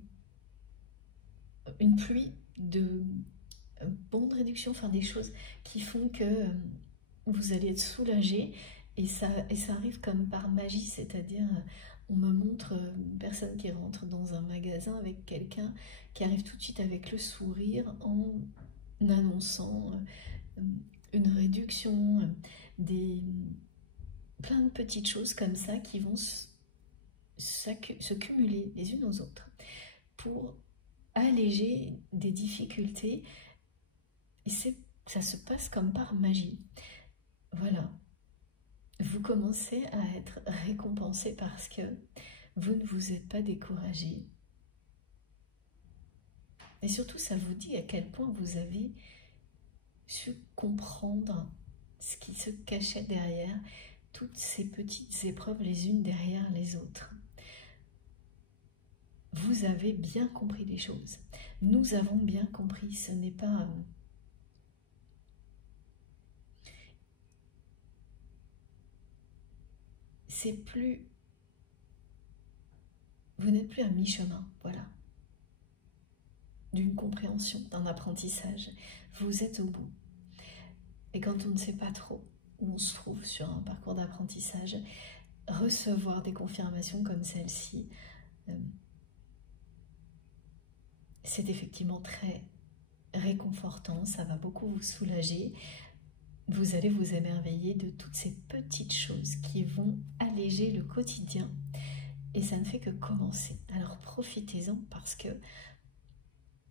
une pluie de bonnes réductions, enfin des choses qui font que vous allez être soulagé. Et ça arrive comme par magie, c'est-à-dire on me montre une personne qui rentre dans un magasin avec quelqu'un qui arrive tout de suite avec le sourire en annonçant une réduction, plein de petites choses comme ça qui vont se cumuler les unes aux autres pour alléger des difficultés. Et ça se passe comme par magie. Voilà. Vous commencez à être récompensé parce que vous ne vous êtes pas découragé. Et surtout, ça vous dit à quel point vous avez su comprendre ce qui se cachait derrière toutes ces petites épreuves les unes derrière les autres. Vous avez bien compris les choses. Nous avons bien compris. Ce n'est pas... c'est plus... Vous n'êtes plus à mi-chemin, voilà. D'une compréhension, d'un apprentissage. Vous êtes au bout. Et quand on ne sait pas trop où on se trouve sur un parcours d'apprentissage, recevoir des confirmations comme celle-ci, c'est effectivement très réconfortant, ça va beaucoup vous soulager. Vous allez vous émerveiller de toutes ces petites choses qui vont alléger le quotidien. Et ça ne fait que commencer. Alors profitez-en parce que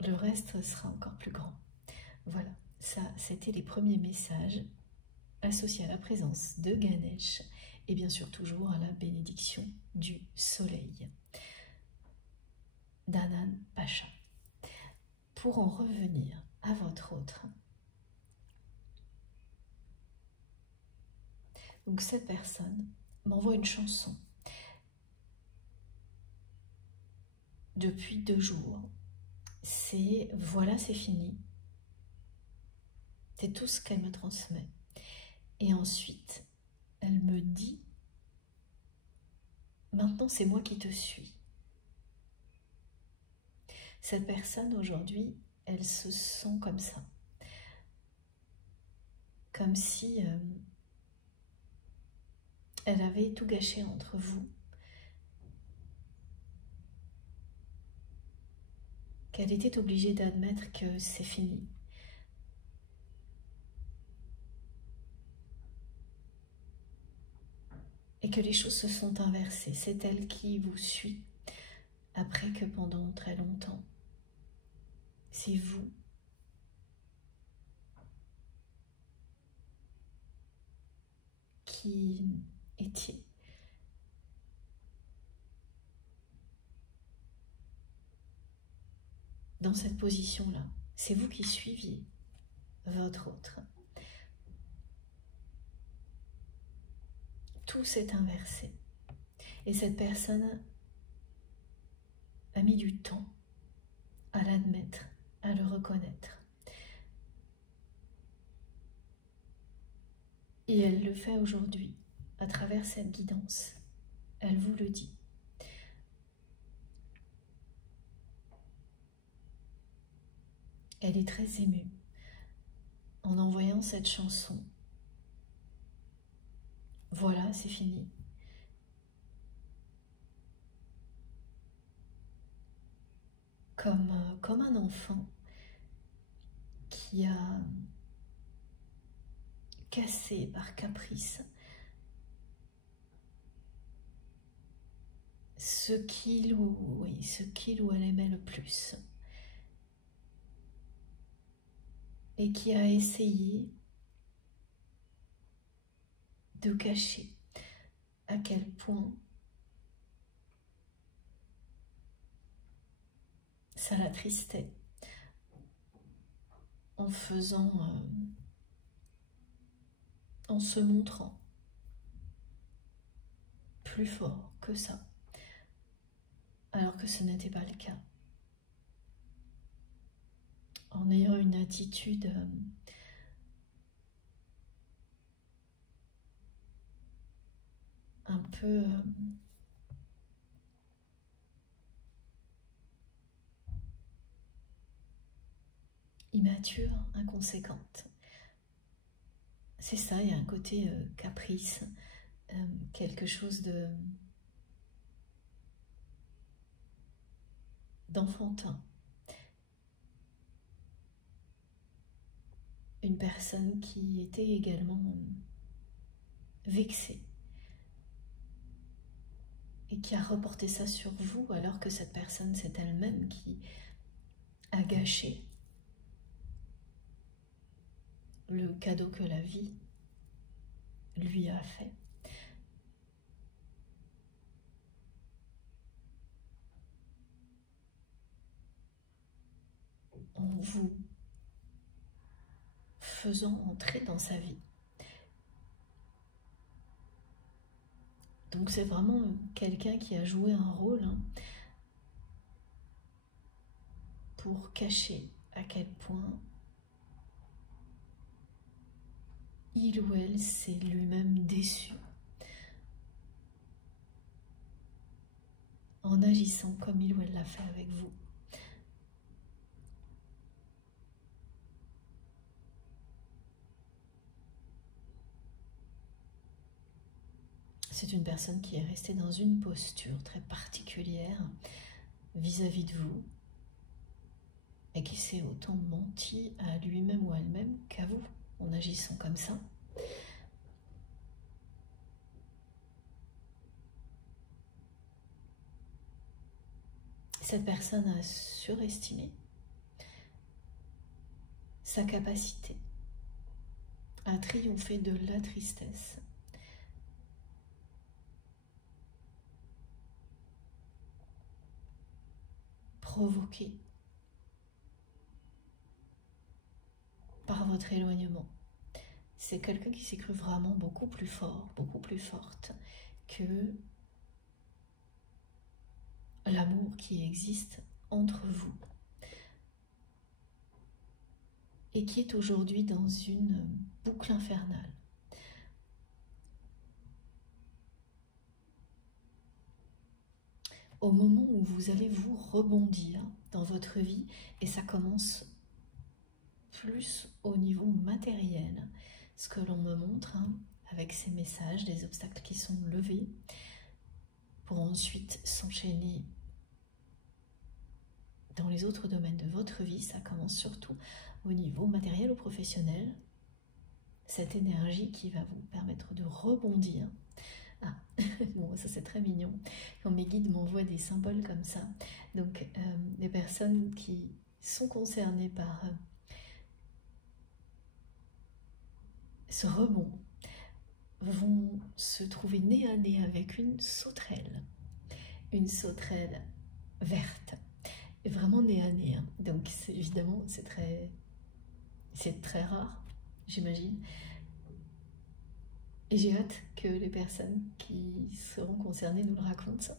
le reste sera encore plus grand. Voilà, ça c'était les premiers messages associé à la présence de Ganesh et bien sûr toujours à la bénédiction du soleil d'Anan Pacha. Pour en revenir à votre autre, donc cette personne m'envoie une chanson depuis 2 jours. C'est voilà, c'est fini. C'est tout ce qu'elle me transmet. Et ensuite, elle me dit, maintenant c'est moi qui te suis. Cette personne aujourd'hui, elle se sent comme ça. Comme si elle avait tout gâché entre vous. Qu'elle était obligée d'admettre que c'est fini. Et que les choses se sont inversées. C'est elle qui vous suit après que pendant très longtemps, c'est vous qui étiez dans cette position-là. C'est vous qui suiviez votre autre. Tout s'est inversé. Et cette personne a mis du temps à l'admettre, à le reconnaître. Et elle le fait aujourd'hui, à travers cette guidance. Elle vous le dit. Elle est très émue en envoyant cette chanson. Voilà, c'est fini. Comme un enfant qui a cassé par caprice ce qu'il ou elle aimait le plus et qui a essayé de cacher à quel point ça l'attristait en faisant, en se montrant plus fort que ça, alors que ce n'était pas le cas. En ayant une attitude un peu immature, inconséquente. C'est ça, il y a un côté caprice, quelque chose d'enfantin. Une personne qui était également vexée et qui a reporté ça sur vous alors que cette personne, c'est elle-même qui a gâché le cadeau que la vie lui a fait. En vous faisant entrer dans sa vie. Donc c'est vraiment quelqu'un qui a joué un rôle pour cacher à quel point il ou elle s'est lui-même déçu en agissant comme il ou elle l'a fait avec vous. C'est une personne qui est restée dans une posture très particulière vis-à-vis de vous et qui s'est autant menti à lui-même ou à elle-même qu'à vous en agissant comme ça. Cette personne a surestimé sa capacité à triompher de la tristesse. Provoquée par votre éloignement. C'est quelqu'un qui s'est cru vraiment beaucoup plus fort, beaucoup plus forte que l'amour qui existe entre vous et qui est aujourd'hui dans une boucle infernale. Au moment où vous allez vous rebondir dans votre vie, et ça commence plus au niveau matériel, ce que l'on me montre avec ces messages, des obstacles qui sont levés, pour ensuite s'enchaîner dans les autres domaines de votre vie. Ça commence surtout au niveau matériel ou professionnel, cette énergie qui va vous permettre de rebondir. Ah, bon, ça c'est très mignon, quand mes guides m'envoient des symboles comme ça. Donc, les personnes qui sont concernées par ce rebond vont se trouver nez à nez avec une sauterelle verte, et vraiment nez à nez. Donc, évidemment, c'est très rare, j'imagine. Et j'ai hâte que les personnes qui seront concernées nous le racontent.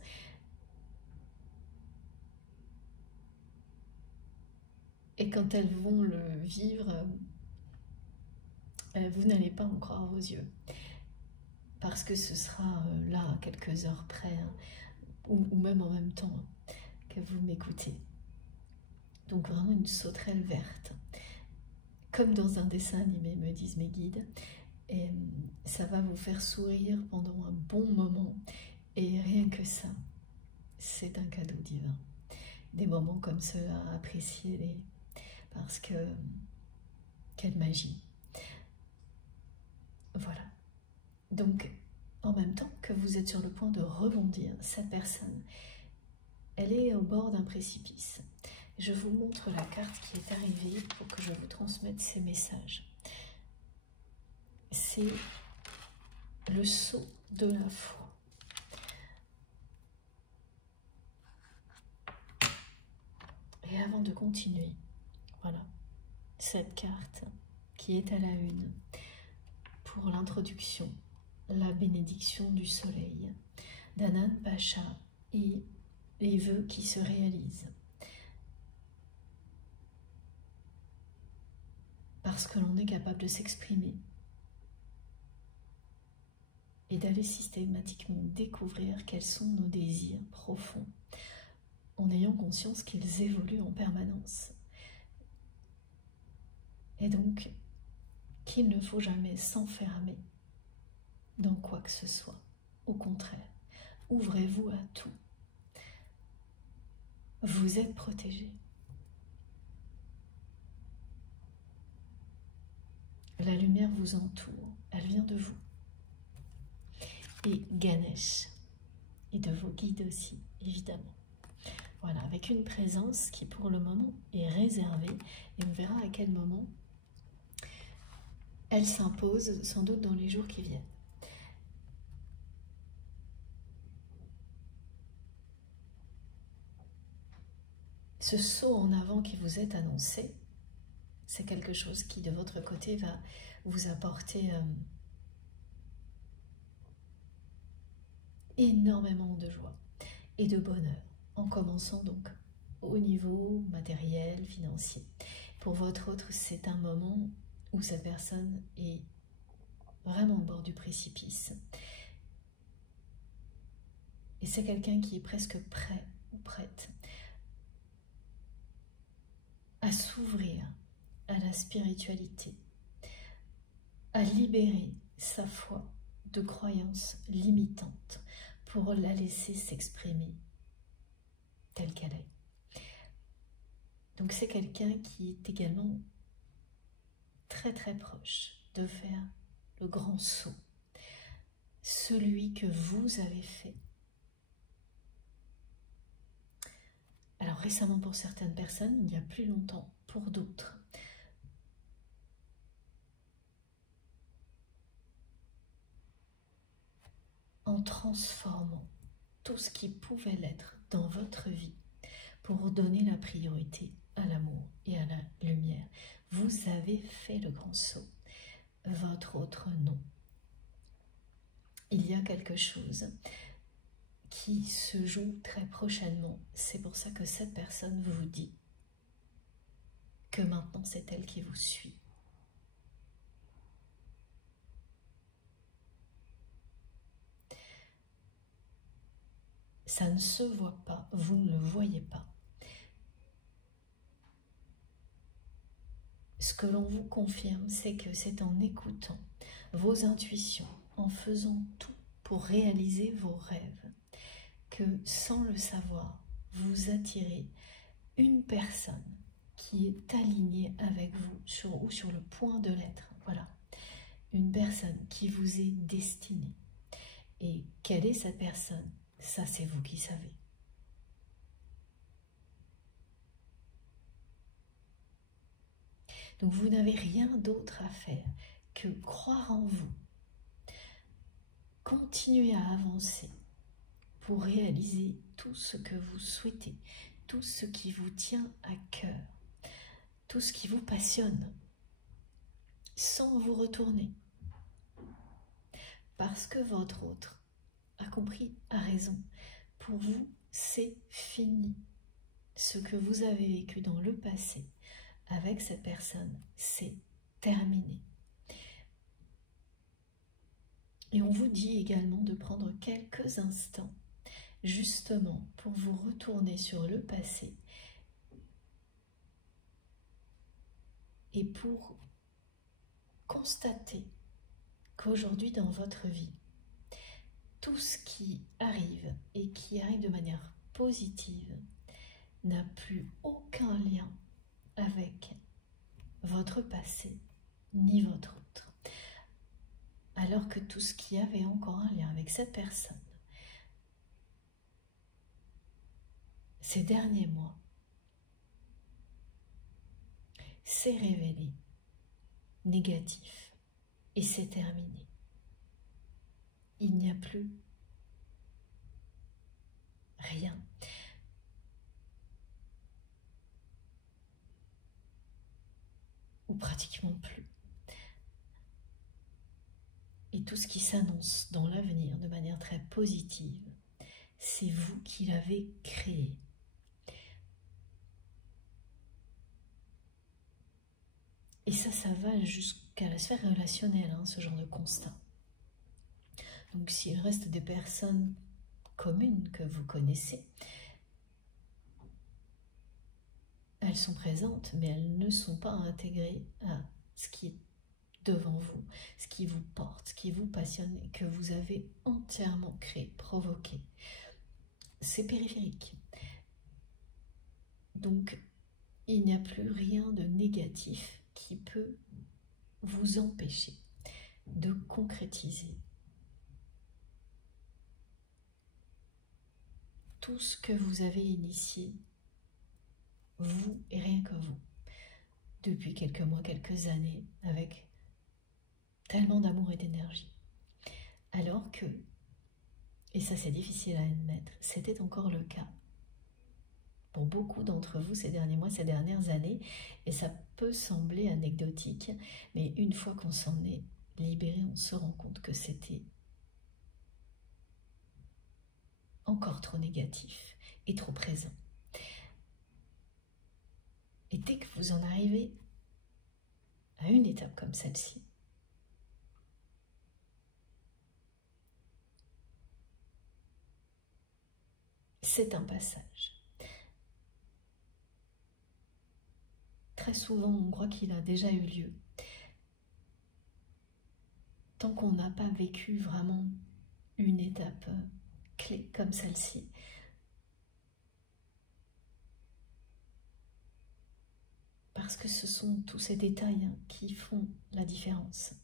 Et quand elles vont le vivre, vous n'allez pas en croire vos yeux. Parce que ce sera là, à quelques heures près, ou même en même temps que vous m'écoutez. Donc vraiment une sauterelle verte. Comme dans un dessin animé, me disent mes guides. Et ça va vous faire sourire pendant un bon moment. Et rien que ça, c'est un cadeau divin. Des moments comme ceux-là, appréciez-les. Parce que, quelle magie. Voilà. Donc, en même temps que vous êtes sur le point de rebondir, cette personne, elle est au bord d'un précipice. Je vous montre la carte qui est arrivée pour que je vous transmette ces messages. C'est le sceau de la foi. Et avant de continuer, voilà, cette carte qui est à la une pour l'introduction, la bénédiction du soleil d'Anan Pacha et les vœux qui se réalisent. Parce que l'on est capable de s'exprimer et d'aller systématiquement découvrir quels sont nos désirs profonds, en ayant conscience qu'ils évoluent en permanence. Et donc, qu'il ne faut jamais s'enfermer dans quoi que ce soit. Au contraire, ouvrez-vous à tout. Vous êtes protégé. La lumière vous entoure, elle vient de vous. Et Ganesh, et de vos guides aussi, évidemment. Voilà, avec une présence qui pour le moment est réservée, et on verra à quel moment elle s'impose, sans doute dans les jours qui viennent. Ce saut en avant qui vous est annoncé, c'est quelque chose qui de votre côté va vous apporter énormément de joie et de bonheur, en commençant donc au niveau matériel, financier. Pour votre autre, c'est un moment où cette personne est vraiment au bord du précipice. Et c'est quelqu'un qui est presque prêt ou prête à s'ouvrir à la spiritualité, à libérer sa foi de croyances limitantes pour la laisser s'exprimer telle qu'elle est. Donc c'est quelqu'un qui est également très très proche de faire le grand saut, celui que vous avez fait. Alors récemment pour certaines personnes, il y a plus longtemps pour d'autres. en transformant tout ce qui pouvait l'être dans votre vie pour donner la priorité à l'amour et à la lumière. Vous avez fait le grand saut. Votre autre non. Il y a quelque chose qui se joue très prochainement. C'est pour ça que cette personne vous dit que maintenant c'est elle qui vous suit. Ça ne se voit pas, vous ne le voyez pas. Ce que l'on vous confirme, c'est que c'est en écoutant vos intuitions, en faisant tout pour réaliser vos rêves, que sans le savoir, vous attirez une personne qui est alignée avec vous ou sur le point de l'être. Voilà, une personne qui vous est destinée. Et quelle est cette personne? Ça, c'est vous qui savez. Donc vous n'avez rien d'autre à faire que croire en vous, continuer à avancer pour réaliser tout ce que vous souhaitez, tout ce qui vous tient à cœur, tout ce qui vous passionne, sans vous retourner. Parce que votre autre a compris, a raison. Pour vous, c'est fini. Ce que vous avez vécu dans le passé avec cette personne, c'est terminé. Et on vous dit également de prendre quelques instants justement pour vous retourner sur le passé et pour constater qu'aujourd'hui dans votre vie, tout ce qui arrive et qui arrive de manière positive n'a plus aucun lien avec votre passé ni votre autre. Alors que tout ce qui avait encore un lien avec cette personne, ces derniers mois, s'est révélé négatif et c'est terminé. Il n'y a plus rien. Ou pratiquement plus. Et tout ce qui s'annonce dans l'avenir de manière très positive, c'est vous qui l'avez créé. Et ça va jusqu'à la sphère relationnelle, hein, ce genre de constat. Donc s'il reste des personnes communes que vous connaissez, elles sont présentes, mais elles ne sont pas intégrées à ce qui est devant vous, ce qui vous porte, ce qui vous passionne et que vous avez entièrement créé, provoqué. C'est périphérique. Donc, il n'y a plus rien de négatif qui peut vous empêcher de concrétiser tout ce que vous avez initié, vous et rien que vous, depuis quelques mois, quelques années, avec tellement d'amour et d'énergie. Alors que, et ça c'est difficile à admettre, c'était encore le cas pour beaucoup d'entre vous ces derniers mois, ces dernières années, et ça peut sembler anecdotique, mais une fois qu'on s'en est libéré, on se rend compte que c'était encore trop négatif et trop présent. Et dès que vous en arrivez à une étape comme celle-ci, c'est un passage. Très souvent, on croit qu'il a déjà eu lieu. Tant qu'on n'a pas vécu vraiment une étape clé comme celle-ci, parce que ce sont tous ces détails qui font la différence.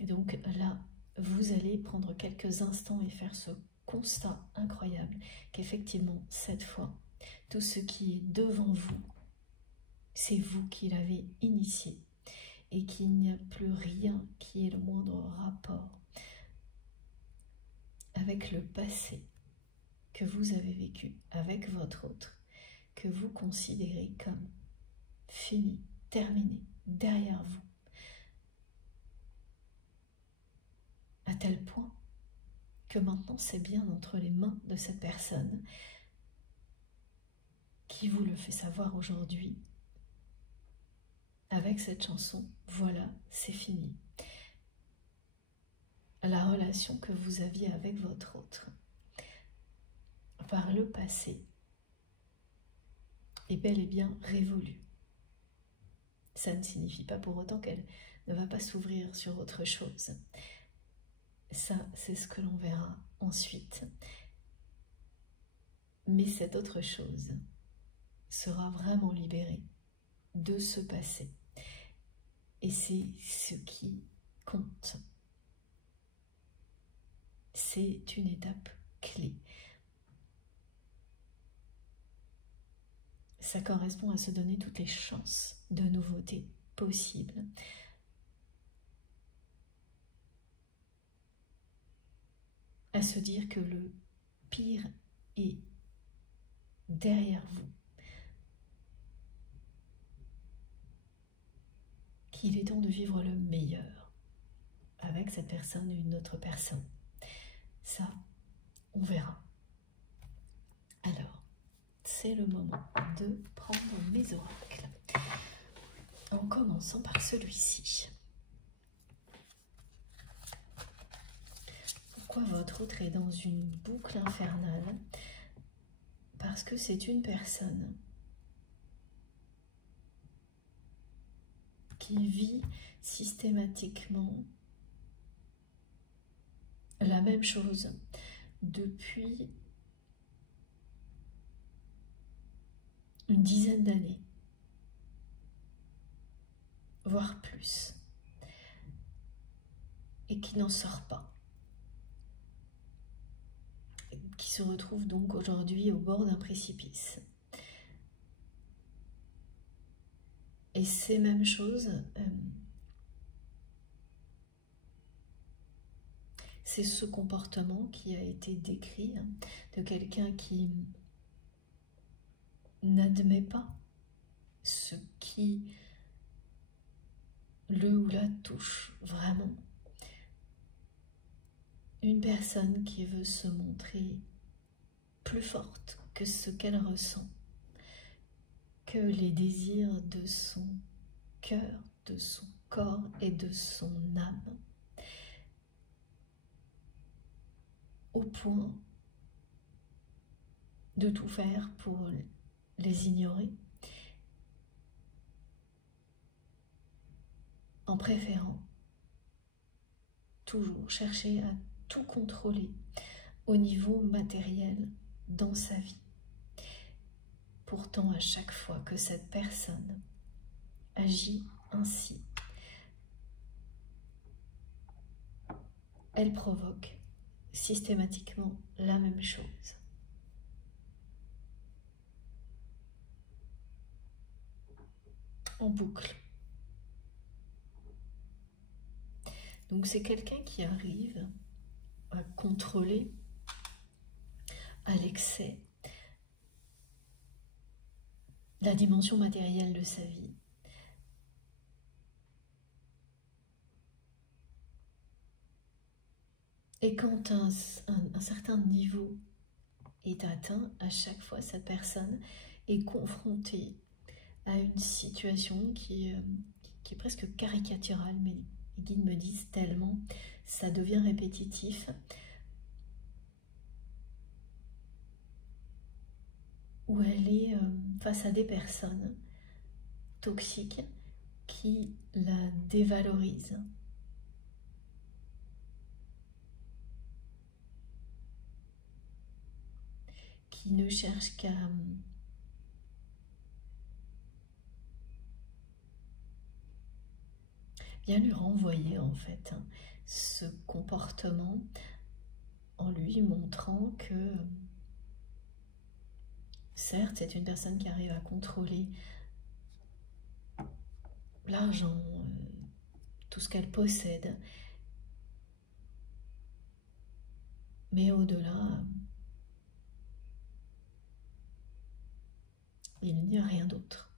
Et donc là, vous allez prendre quelques instants et faire ce constat incroyable qu'effectivement, cette fois, tout ce qui est devant vous, c'est vous qui l'avez initié et qu'il n'y a plus rien qui ait le moindre rapport avec le passé que vous avez vécu avec votre autre, que vous considérez comme fini, terminé, derrière vous, à tel point que maintenant c'est bien entre les mains de cette personne qui vous le fait savoir aujourd'hui avec cette chanson. Voilà, c'est fini. La relation que vous aviez avec votre autre par le passé est bel et bien révolue. Ça ne signifie pas pour autant qu'elle ne va pas s'ouvrir sur autre chose. Ça, c'est ce que l'on verra ensuite. Mais cette autre chose sera vraiment libérée de ce passé. Et c'est ce qui compte. C'est une étape clé. Ça correspond à se donner toutes les chances de nouveauté possibles. À se dire que le pire est derrière vous. Qu'il est temps de vivre le meilleur avec cette personne ou une autre personne. Ça, on verra. Alors, c'est le moment de prendre mes oracles. En commençant par celui-ci. Pourquoi votre autre est dans une boucle infernale? Parce que c'est une personne qui vit systématiquement la même chose depuis une dizaine d'années, voire plus, et qui n'en sort pas, qui se retrouve donc aujourd'hui au bord d'un précipice. Et ces mêmes choses, c'est ce comportement qui a été décrit de quelqu'un qui n'admet pas ce qui le ou la touche vraiment. Une personne qui veut se montrer plus forte que ce qu'elle ressent, que les désirs de son cœur, de son corps et de son âme, au point de tout faire pour les ignorer, en préférant toujours chercher à tout contrôler au niveau matériel dans sa vie. Pourtant, à chaque fois que cette personne agit ainsi, elle provoque systématiquement la même chose. En boucle. Donc c'est quelqu'un qui arrive à contrôler à l'excès la dimension matérielle de sa vie. Et quand un certain niveau est atteint, à chaque fois, cette personne est confrontée à une situation qui est presque caricaturale, mais les guides me disent tellement, ça devient répétitif, où elle est face à des personnes toxiques qui la dévalorisent. Qui ne cherchent qu'à bien lui renvoyer en fait ce comportement en lui montrant que certes c'est une personne qui arrive à contrôler l'argent, tout ce qu'elle possède, Mais au-delà, il n'y a rien d'autre.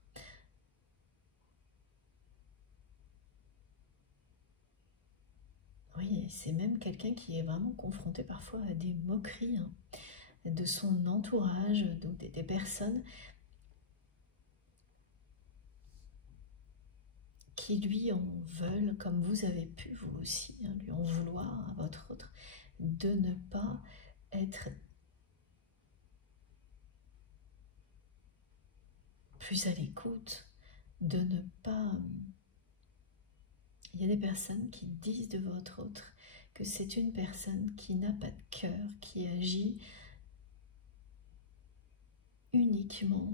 Oui, c'est même quelqu'un qui est vraiment confronté parfois à des moqueries de son entourage, donc des personnes qui lui en veulent, comme vous avez pu vous aussi lui en vouloir à votre autre, de ne pas être plus à l'écoute, de ne pas... Il y a des personnes qui disent de votre autre que c'est une personne qui n'a pas de cœur, qui agit uniquement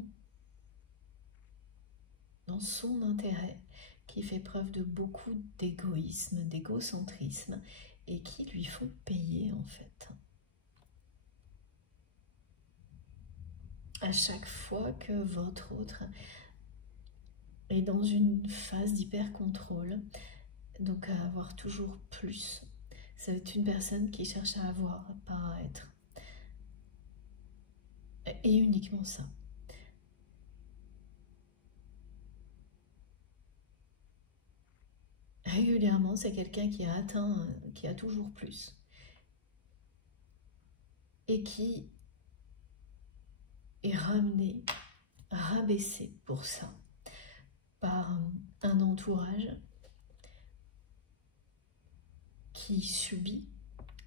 dans son intérêt, qui fait preuve de beaucoup d'égoïsme, d'égocentrisme, et qui lui font payer en fait. À chaque fois que votre autre est dans une phase d'hyper-contrôle, donc à avoir toujours plus, ça va être une personne qui cherche à avoir, pas à être. Et uniquement ça. Régulièrement, c'est quelqu'un qui a atteint, qui a toujours plus. Et qui est ramené, rabaissé pour ça, par un entourage qui subit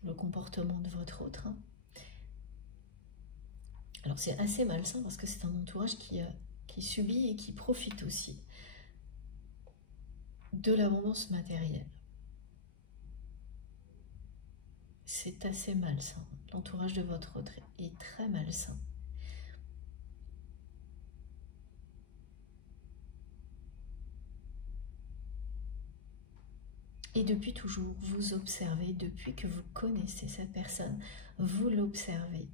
le comportement de votre autre. Alors c'est assez malsain parce que c'est un entourage qui subit et qui profite aussi de l'abondance matérielle. C'est assez malsain. L'entourage de votre autre est très malsain. Et depuis toujours, vous observez, depuis que vous connaissez cette personne, vous l'observez.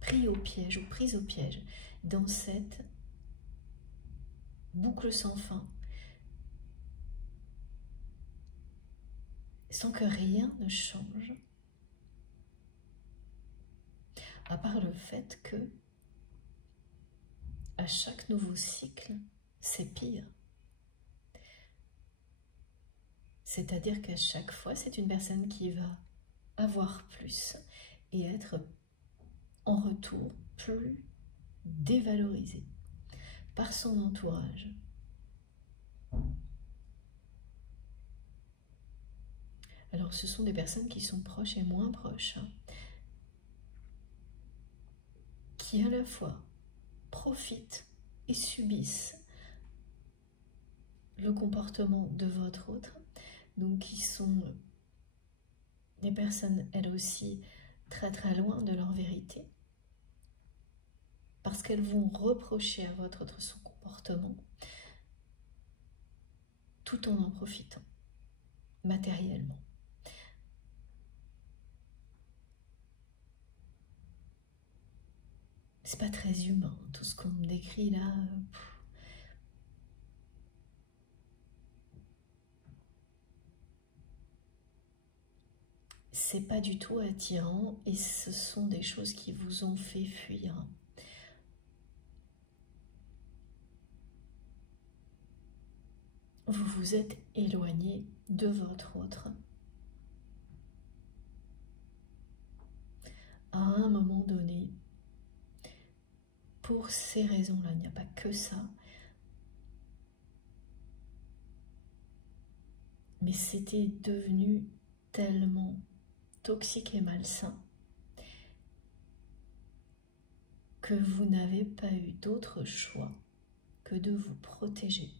Pris au piège ou prise au piège dans cette boucle sans fin, sans que rien ne change, à part le fait que à chaque nouveau cycle, c'est pire. C'est-à-dire qu'à chaque fois, c'est une personne qui va avoir plus et être en retour plus dévalorisée par son entourage. Alors ce sont des personnes qui sont proches et moins proches, qui à la fois profitent et subissent le comportement de votre autre, donc qui sont des personnes elles aussi très très loin de leur vérité, parce qu'elles vont reprocher à votre autre son comportement tout en profitant matériellement. C'est pas très humain, tout ce qu'on me décrit là. C'est pas du tout attirant et ce sont des choses qui vous ont fait fuir. Vous vous êtes éloigné de votre autre. À un moment donné, pour ces raisons-là, il n'y a pas que ça, mais c'était devenu tellement toxique et malsain que vous n'avez pas eu d'autre choix que de vous protéger,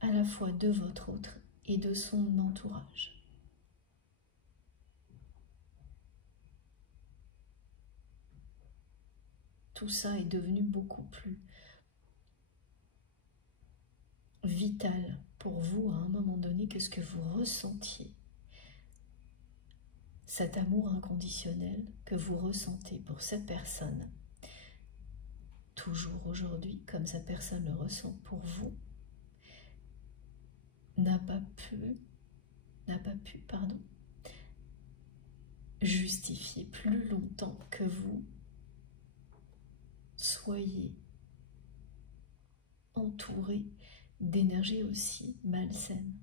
à la fois de votre autre et de son entourage. Tout ça est devenu beaucoup plus vital pour vous à un moment donné que ce que vous ressentiez. Cet amour inconditionnel que vous ressentez pour cette personne, toujours aujourd'hui, comme cette personne le ressent pour vous, n'a pas pu, pardon, justifier plus longtemps que vous soyez entouré d'énergie aussi malsaine.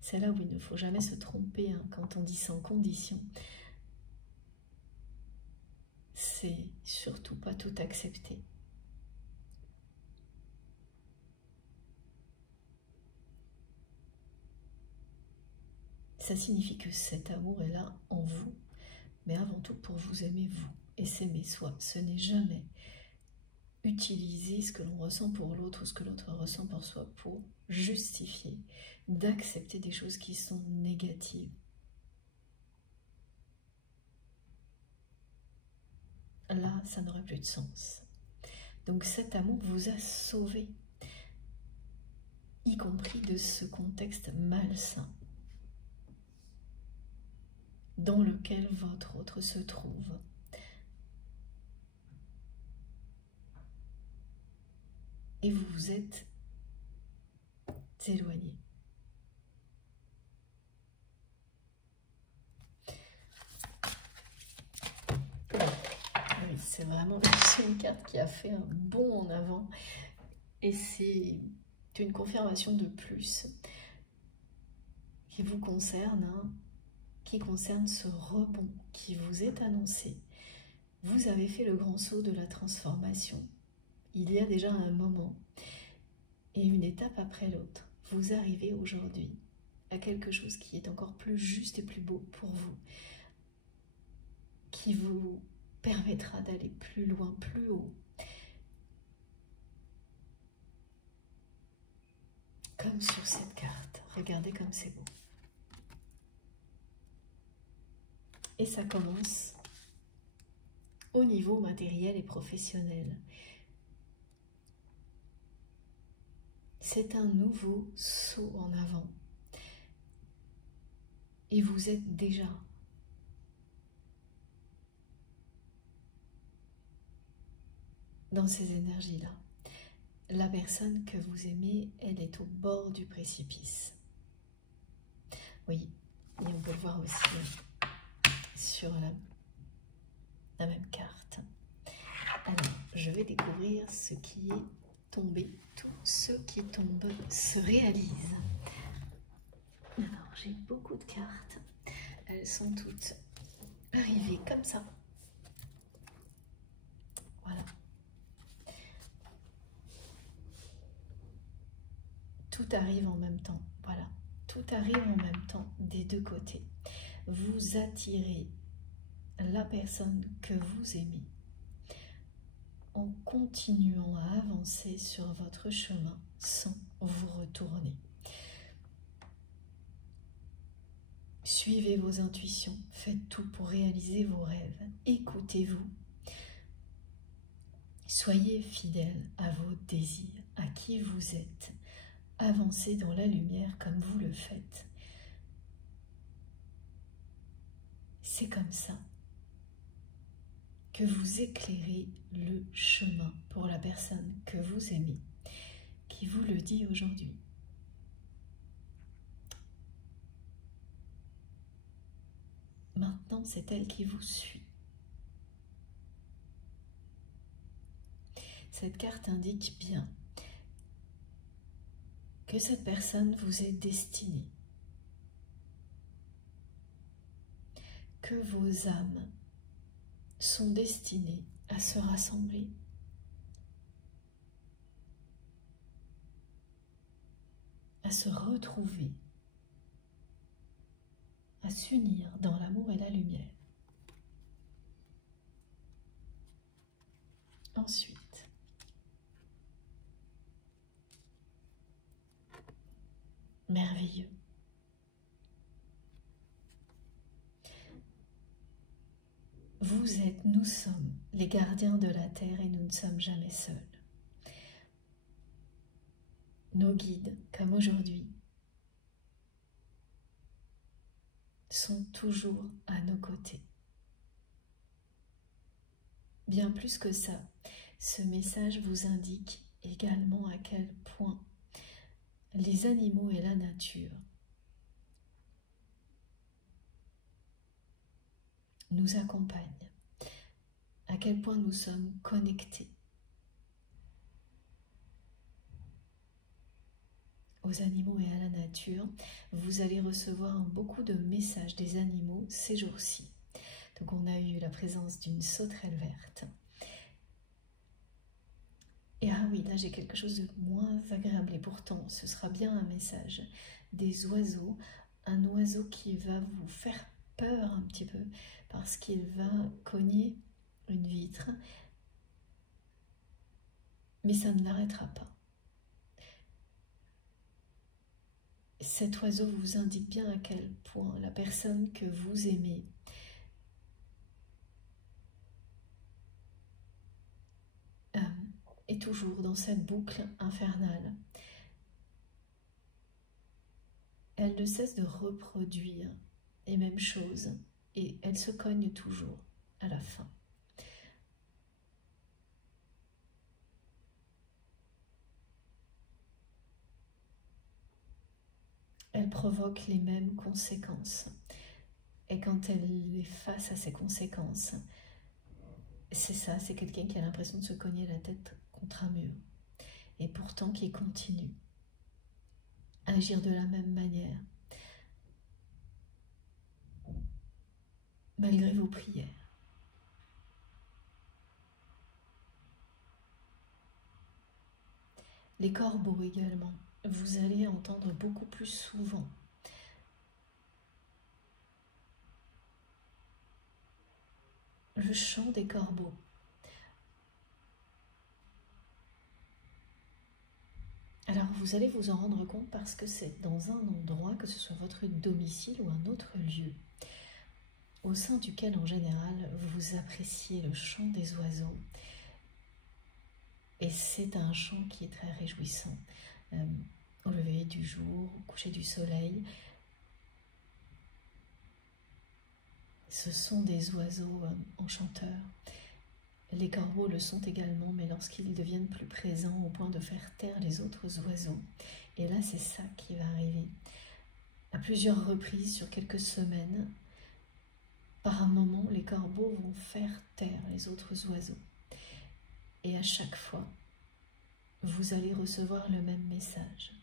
C'est là où il ne faut jamais se tromper, hein, quand on dit sans condition. C'est surtout pas tout accepter. Ça signifie que cet amour est là en vous, mais avant tout pour vous aimer vous et s'aimer soi. Ce n'est jamais utiliser ce que l'on ressent pour l'autre ou ce que l'autre ressent pour soi pour justifier d'accepter des choses qui sont négatives. Là, ça n'aurait plus de sens. Donc cet amour vous a sauvé, y compris de ce contexte malsain dans lequel votre autre se trouve. Et vous vous êtes éloigné. Oui, c'est vraiment une carte qui a fait un bond en avant. Et c'est une confirmation de plus qui vous concerne, hein, qui concerne ce rebond qui vous est annoncé. Vous avez fait le grand saut de la transformation. Il y a déjà un moment et une étape après l'autre. Vous arrivez aujourd'hui à quelque chose qui est encore plus juste et plus beau pour vous, qui vous permettra d'aller plus loin, plus haut. Comme sur cette carte. Regardez comme c'est beau. Et ça commence au niveau matériel et professionnel. C'est un nouveau saut en avant. Et vous êtes déjà dans ces énergies-là. La personne que vous aimez, elle est au bord du précipice. Oui, et on peut le voir aussi sur la même carte. Alors, je vais découvrir ce qui est tombé. Tout ce qui tombe se réalise. Alors, j'ai beaucoup de cartes. Elles sont toutes arrivées comme ça. Voilà. Tout arrive en même temps. Voilà. Tout arrive en même temps des deux côtés. Vous attirez la personne que vous aimez en continuant à avancer sur votre chemin sans vous retourner. Suivez vos intuitions, faites tout pour réaliser vos rêves, écoutez-vous. Soyez fidèle à vos désirs, à qui vous êtes. Avancez dans la lumière comme vous le faites. C'est comme ça que vous éclairez le chemin pour la personne que vous aimez, qui vous le dit aujourd'hui. Maintenant, c'est elle qui vous suit. Cette carte indique bien que cette personne vous est destinée, que vos âmes sont destinées à se rassembler, à se retrouver, à s'unir dans l'amour et la lumière. Ensuite, merveilleux. Vous êtes, nous sommes les gardiens de la terre et nous ne sommes jamais seuls. Nos guides, comme aujourd'hui, sont toujours à nos côtés. Bien plus que ça, ce message vous indique également à quel point les animaux et la nature nous accompagnent, à quel point nous sommes connectés aux animaux et à la nature. Vous allez recevoir beaucoup de messages des animaux ces jours-ci. Donc on a eu la présence d'une sauterelle verte. Et ah oui, là j'ai quelque chose de moins agréable et pourtant ce sera bien un message. Des oiseaux, un oiseau qui va vous faire peur un petit peu parce qu'il va cogner une vitre, mais ça ne l'arrêtera pas. Cet oiseau vous indique bien à quel point la personne que vous aimez est toujours dans cette boucle infernale. Elle ne cesse de reproduire les mêmes choses et elle se cogne toujours à la fin. Elle provoque les mêmes conséquences. Et quand elle est face à ces conséquences, c'est ça, c'est quelqu'un qui a l'impression de se cogner la tête contre un mur. Et pourtant qui continue à agir de la même manière, malgré vos prières. Les corbeaux également, vous allez entendre beaucoup plus souvent le chant des corbeaux. Alors vous allez vous en rendre compte parce que c'est dans un endroit, que ce soit votre domicile ou un autre lieu, au sein duquel en général vous appréciez le chant des oiseaux. Et c'est un chant qui est très réjouissant. Au lever du jour, au coucher du soleil, ce sont des oiseaux enchanteurs. Les corbeaux le sont également, mais lorsqu'ils deviennent plus présents au point de faire taire les autres oiseaux. Et là, c'est ça qui va arriver. À plusieurs reprises, sur quelques semaines, par un moment, les corbeaux vont faire taire les autres oiseaux. Et à chaque fois, vous allez recevoir le même message.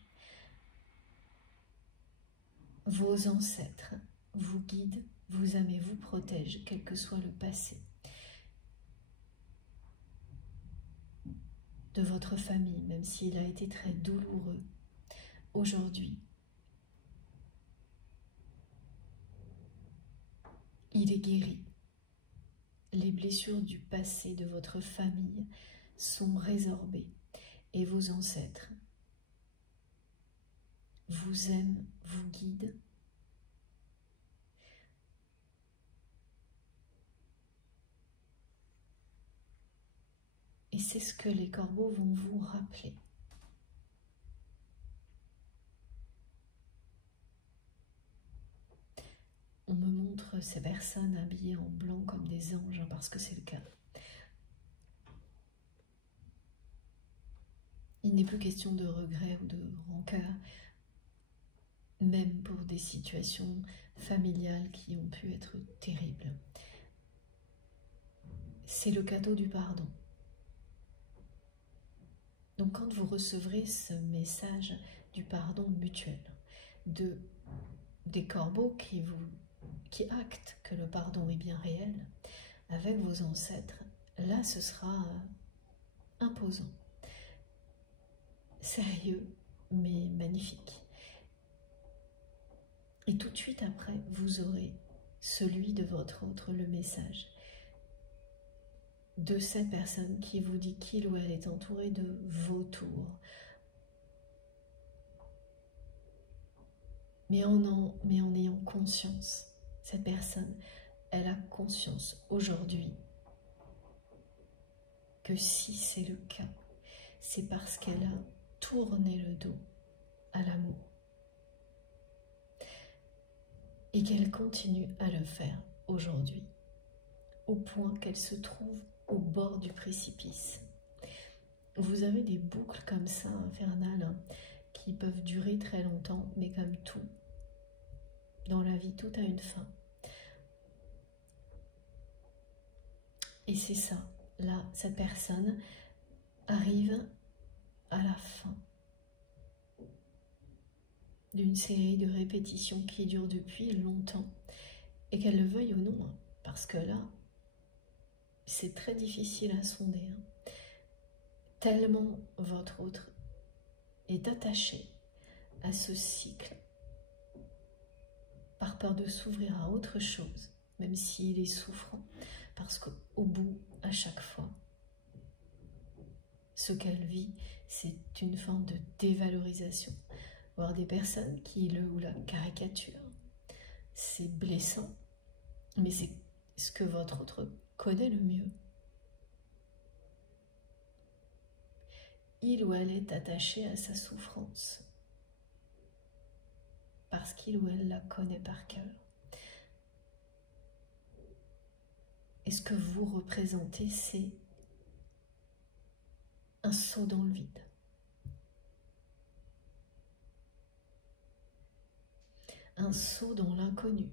Vos ancêtres vous guident, vous aiment et vous protègent, quel que soit le passé de votre famille, même s'il a été très douloureux. Aujourd'hui, il est guéri. Les blessures du passé de votre famille sont résorbées et vos ancêtres vous aiment, vous guident. Et c'est ce que les corbeaux vont vous rappeler. On me montre ces personnes habillées en blanc comme des anges, parce que c'est le cas. Il n'est plus question de regret ou de rancœur, même pour des situations familiales qui ont pu être terribles. C'est le cadeau du pardon. Donc quand vous recevrez ce message du pardon mutuel, des corbeaux qui actent que le pardon est bien réel, avec vos ancêtres, là ce sera imposant, sérieux, mais magnifique. Et tout de suite après, vous aurez celui de votre autre, le message de cette personne qui vous dit qu'il ou elle est entouré de vautours. Mais en ayant conscience, cette personne, elle a conscience aujourd'hui que si c'est le cas, c'est parce qu'elle a tourné le dos à l'amour et qu'elle continue à le faire aujourd'hui, au point qu'elle se trouve au bord du précipice. Vous avez des boucles comme ça, infernales, qui peuvent durer très longtemps, mais comme tout, dans la vie, tout a une fin. Et c'est ça, là, cette personne arrive à la fin d'une série de répétitions qui durent depuis longtemps, et qu'elle le veuille ou non, hein, parce que là, c'est très difficile à sonder, hein. Tellement votre autre est attaché à ce cycle, par peur de s'ouvrir à autre chose, même s'il est souffrant, parce qu'au bout, à chaque fois, ce qu'elle vit, c'est une forme de dévalorisation. Voir des personnes qui le ou la caricaturent, c'est blessant, mais c'est ce que votre autre connaît le mieux. Il ou elle est attaché à sa souffrance, parce qu'il ou elle la connaît par cœur. Et ce que vous représentez, c'est un saut dans le vide. Un saut dans l'inconnu.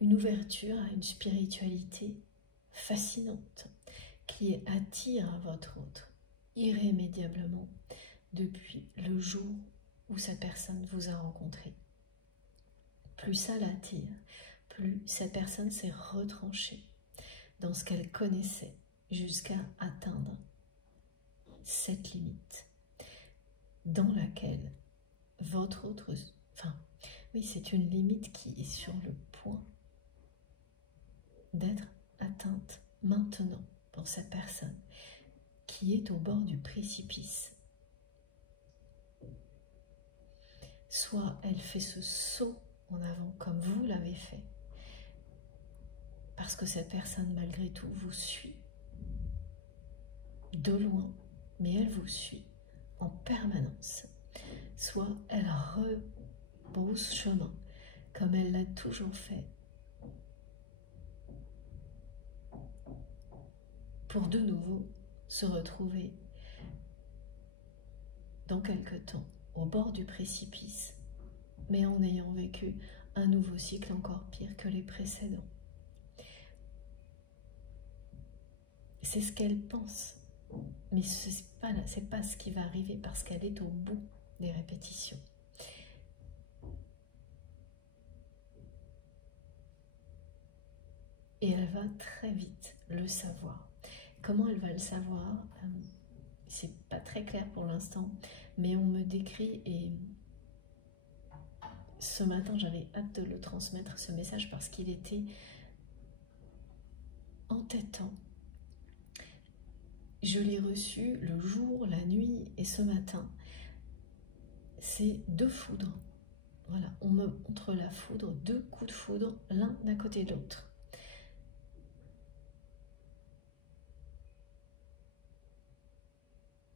Une ouverture à une spiritualité fascinante qui attire votre autre irrémédiablement depuis le jour où cette personne vous a rencontré. Plus ça l'attire, plus cette personne s'est retranchée dans ce qu'elle connaissait jusqu'à atteindre cette limite dans laquelle votre autre... Enfin, oui, c'est une limite qui est sur le point d'être atteinte maintenant pour cette personne qui est au bord du précipice. Soit elle fait ce saut en avant comme vous l'avez fait, parce que cette personne malgré tout vous suit de loin, mais elle vous suit en permanence. Soit elle rebrousse chemin comme elle l'a toujours fait, pour de nouveau se retrouver dans quelque temps au bord du précipice, mais en ayant vécu un nouveau cycle encore pire que les précédents. C'est ce qu'elle pense, mais c'est pas ce qui va arriver parce qu'elle est au bout des répétitions. Et elle va très vite le savoir. Comment elle va le savoir? C'est pas très clair pour l'instant, mais on me décrit, et ce matin j'avais hâte de le transmettre, ce message, parce qu'il était entêtant. Je l'ai reçu le jour, la nuit et ce matin. C'est deux foudres. Voilà, on me montre la foudre, deux coups de foudre, l'un à côté de l'autre.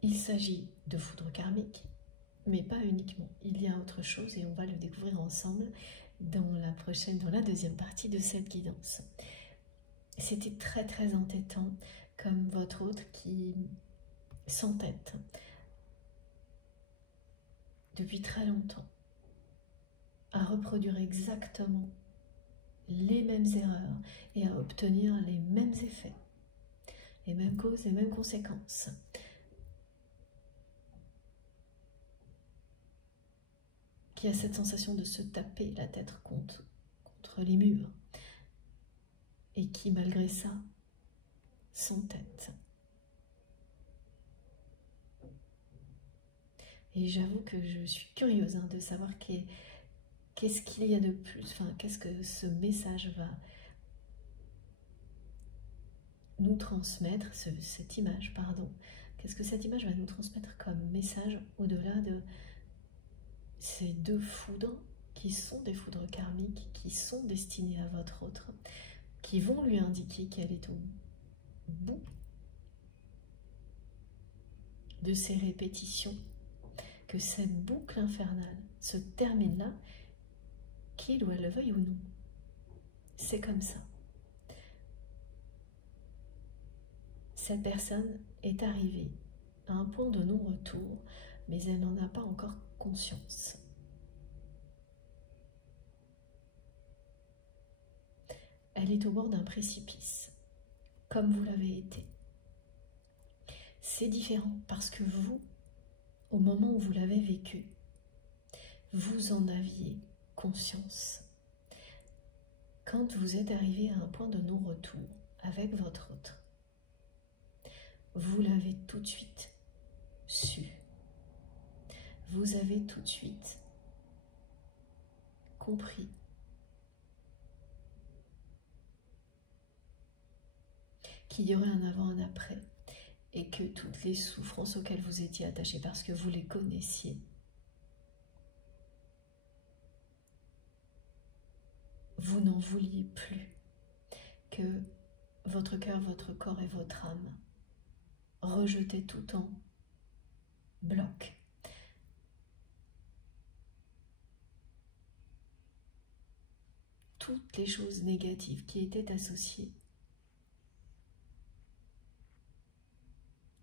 Il s'agit de foudre karmique, mais pas uniquement. Il y a autre chose et on va le découvrir ensemble dans la deuxième partie de cette guidance. C'était très très entêtant, comme votre autre qui s'entête depuis très longtemps à reproduire exactement les mêmes erreurs et à obtenir les mêmes effets, les mêmes causes, les mêmes conséquences. Qui a cette sensation de se taper la tête contre les murs et qui, malgré ça, s'entête. Et j'avoue que je suis curieuse de savoir qu'est-ce qu'il y a de plus, enfin, qu'est-ce que ce message va nous transmettre, cette image, pardon. Qu'est-ce que cette image va nous transmettre comme message au-delà de ces deux foudres qui sont des foudres karmiques, qui sont destinées à votre autre, qui vont lui indiquer qu'elle est au bout de ces répétitions, que cette boucle infernale se termine là, qu'il ou elle le veuille ou non. C'est comme ça. cette personne est arrivée à un point de non-retour, mais elle n'en a pas encore conscience. Elle est au bord d'un précipice, comme vous l'avez été. C'est différent parce que vous, au moment où vous l'avez vécu, vous en aviez conscience. Quand vous êtes arrivé à un point de non-retour avec votre autre, vous l'avez tout de suite su. Vous avez tout de suite compris qu'il y aurait un avant, un après, et que toutes les souffrances auxquelles vous étiez attachés parce que vous les connaissiez, vous n'en vouliez plus, que votre cœur, votre corps et votre âme rejetaient tout en bloc. Toutes les choses négatives qui étaient associées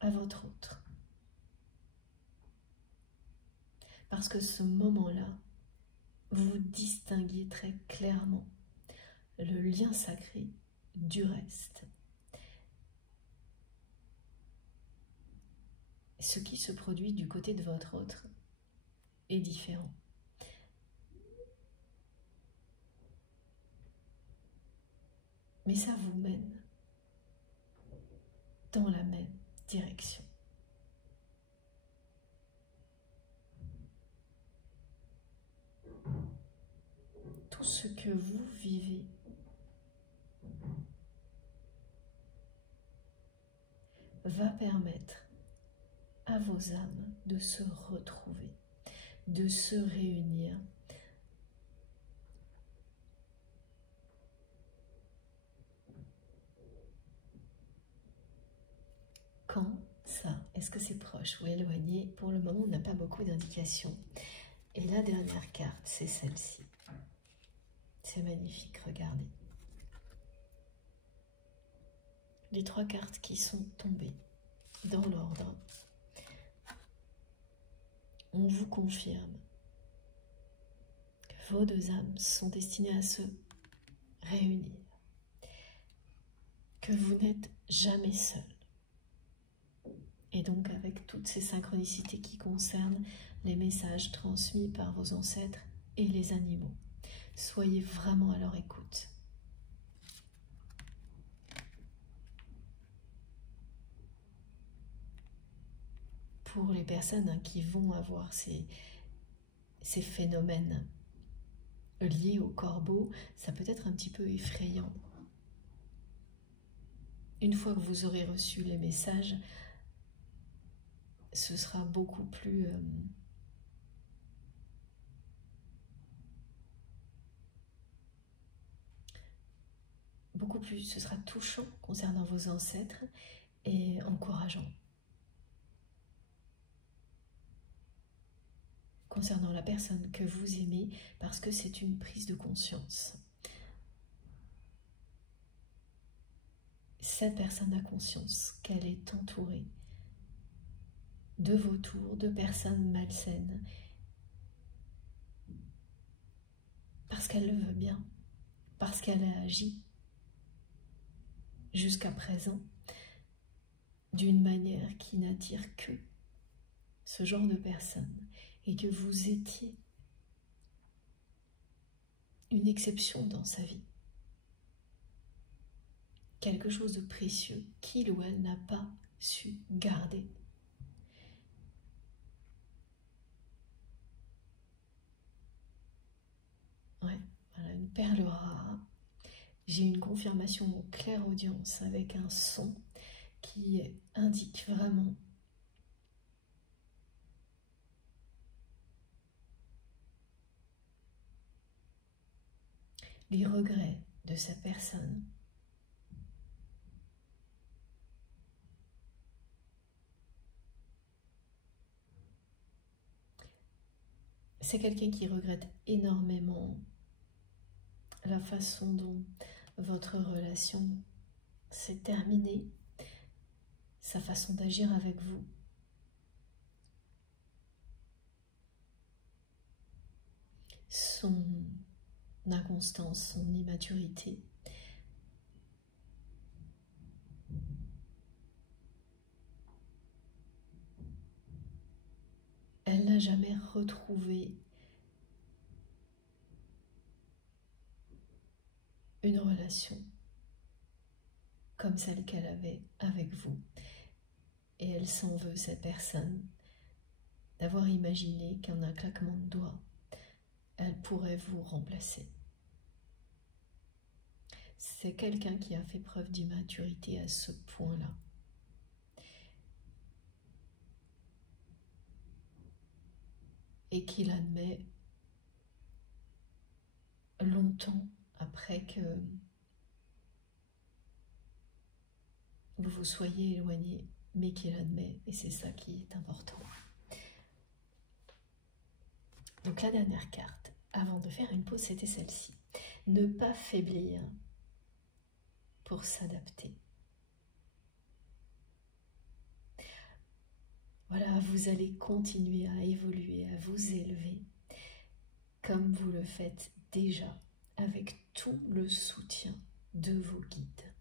à votre autre. Parce que ce moment-là, vous distinguiez très clairement le lien sacré du reste. Ce qui se produit du côté de votre autre est différent. Mais ça vous mène dans la même direction. Tout ce que vous vivez va permettre à vos âmes de se retrouver, de se réunir. Quand ça? Est-ce que c'est proche ou éloigné? Pour le moment, on n'a pas beaucoup d'indications. Et la dernière carte, c'est celle-ci. C'est magnifique, regardez. Les 3 cartes qui sont tombées dans l'ordre. On vous confirme que vos 2 âmes sont destinées à se réunir. Que vous n'êtes jamais seul. Et donc avec toutes ces synchronicités qui concernent les messages transmis par vos ancêtres et les animaux. Soyez vraiment à leur écoute. Pour les personnes qui vont avoir ces phénomènes liés au corbeau, ça peut être un petit peu effrayant. Une fois que vous aurez reçu les messages, ce sera beaucoup plus ce sera touchant concernant vos ancêtres et encourageant concernant la personne que vous aimez, parce que c'est une prise de conscience. Cette personne a conscience qu'elle est entourée de vautours, de personnes malsaines, parce qu'elle le veut bien, parce qu'elle a agi jusqu'à présent d'une manière qui n'attire que ce genre de personnes, et que vous étiez une exception dans sa vie. Quelque chose de précieux qu'il ou elle n'a pas su garder. Ouais, voilà, une perle rare. J'ai une confirmation en clairaudience avec un son qui indique vraiment les regrets de sa personne. C'est quelqu'un qui regrette énormément la façon dont votre relation s'est terminée, sa façon d'agir avec vous. Son inconstance, son immaturité. Elle n'a jamais retrouvé une relation comme celle qu'elle avait avec vous. Et elle s'en veut, cette personne, d'avoir imaginé qu'en un claquement de doigts, elle pourrait vous remplacer. C'est quelqu'un qui a fait preuve d'immaturité à ce point-là. Et qu'il admet longtemps après que vous vous soyez éloigné, mais qu'il admet, et c'est ça qui est important. Donc la dernière carte, avant de faire une pause, c'était celle-ci. Ne pas faiblir pour s'adapter. Voilà, vous allez continuer à évoluer, à vous élever, comme vous le faites déjà, avec tout le soutien de vos guides.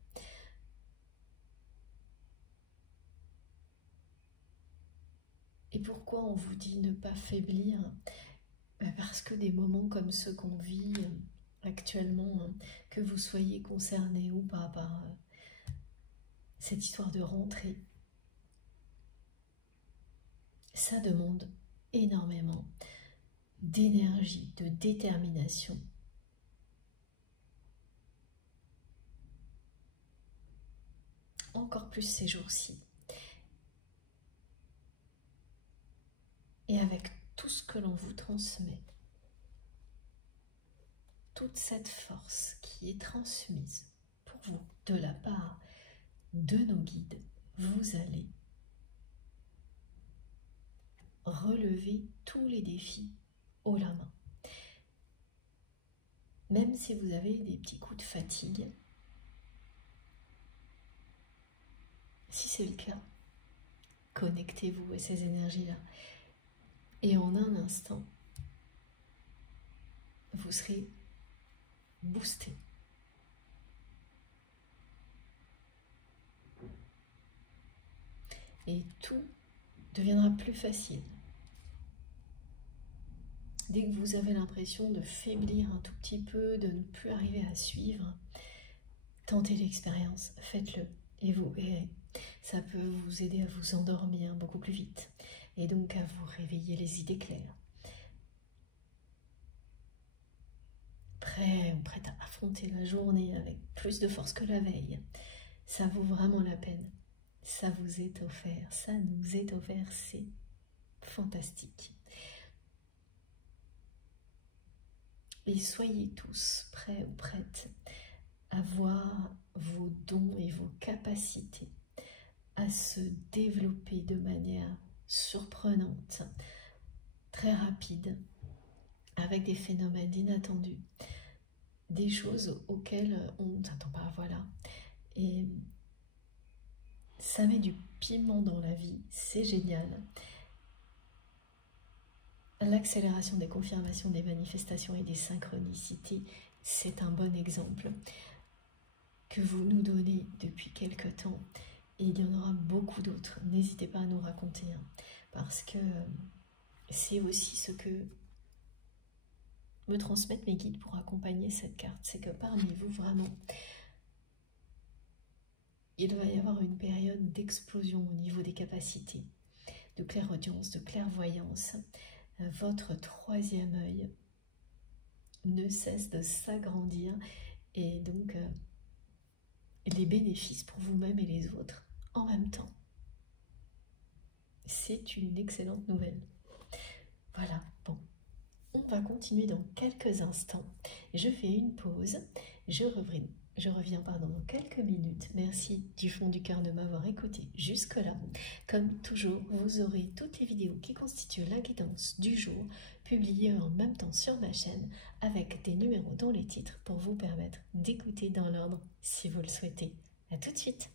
Et pourquoi on vous dit ne pas faiblir? Parce que des moments comme ceux qu'on vit actuellement, que vous soyez concerné ou pas par cette histoire de rentrée, ça demande énormément d'énergie, de détermination. Encore plus ces jours-ci. Et avec tout ce que l'on vous transmet, toute cette force qui est transmise pour vous de la part de nos guides, vous allez relever tous les défis haut la main. Même si vous avez des petits coups de fatigue, si c'est le cas, connectez-vous à ces énergies-là. Et en un instant, vous serez boosté. Et tout deviendra plus facile. Dès que vous avez l'impression de faiblir un tout petit peu, de ne plus arriver à suivre, tentez l'expérience, faites-le et vous verrez. Ça peut vous aider à vous endormir beaucoup plus vite et donc à vous réveiller les idées claires. Prêt ou prête à affronter la journée avec plus de force que la veille. Ça vaut vraiment la peine. Ça vous est offert, ça nous est offert, c'est fantastique. Et soyez tous prêts ou prêtes à voir vos dons et vos capacités à se développer de manière surprenante, très rapide, avec des phénomènes inattendus, des choses auxquelles on ne s'attend pas, voilà. Et ça met du piment dans la vie, c'est génial. L'accélération des confirmations, des manifestations et des synchronicités, c'est un bon exemple que vous nous donnez depuis quelque temps. Et il y en aura beaucoup d'autres. N'hésitez pas à nous raconter, hein, parce que c'est aussi ce que me transmettent mes guides pour accompagner cette carte. C'est que parmi vous, vraiment, il va y avoir une période d'explosion au niveau des capacités, de clairaudience, de clairvoyance. Votre troisième œil ne cesse de s'agrandir et donc les bénéfices pour vous-même et les autres en même temps. C'est une excellente nouvelle. Voilà, bon, on va continuer dans quelques instants. Je fais une pause, je reviens dans quelques minutes. Merci du fond du cœur de m'avoir écouté jusque-là. Comme toujours, vous aurez toutes les vidéos qui constituent la guidance du jour, publiées en même temps sur ma chaîne, avec des numéros dans les titres pour vous permettre d'écouter dans l'ordre si vous le souhaitez. À tout de suite.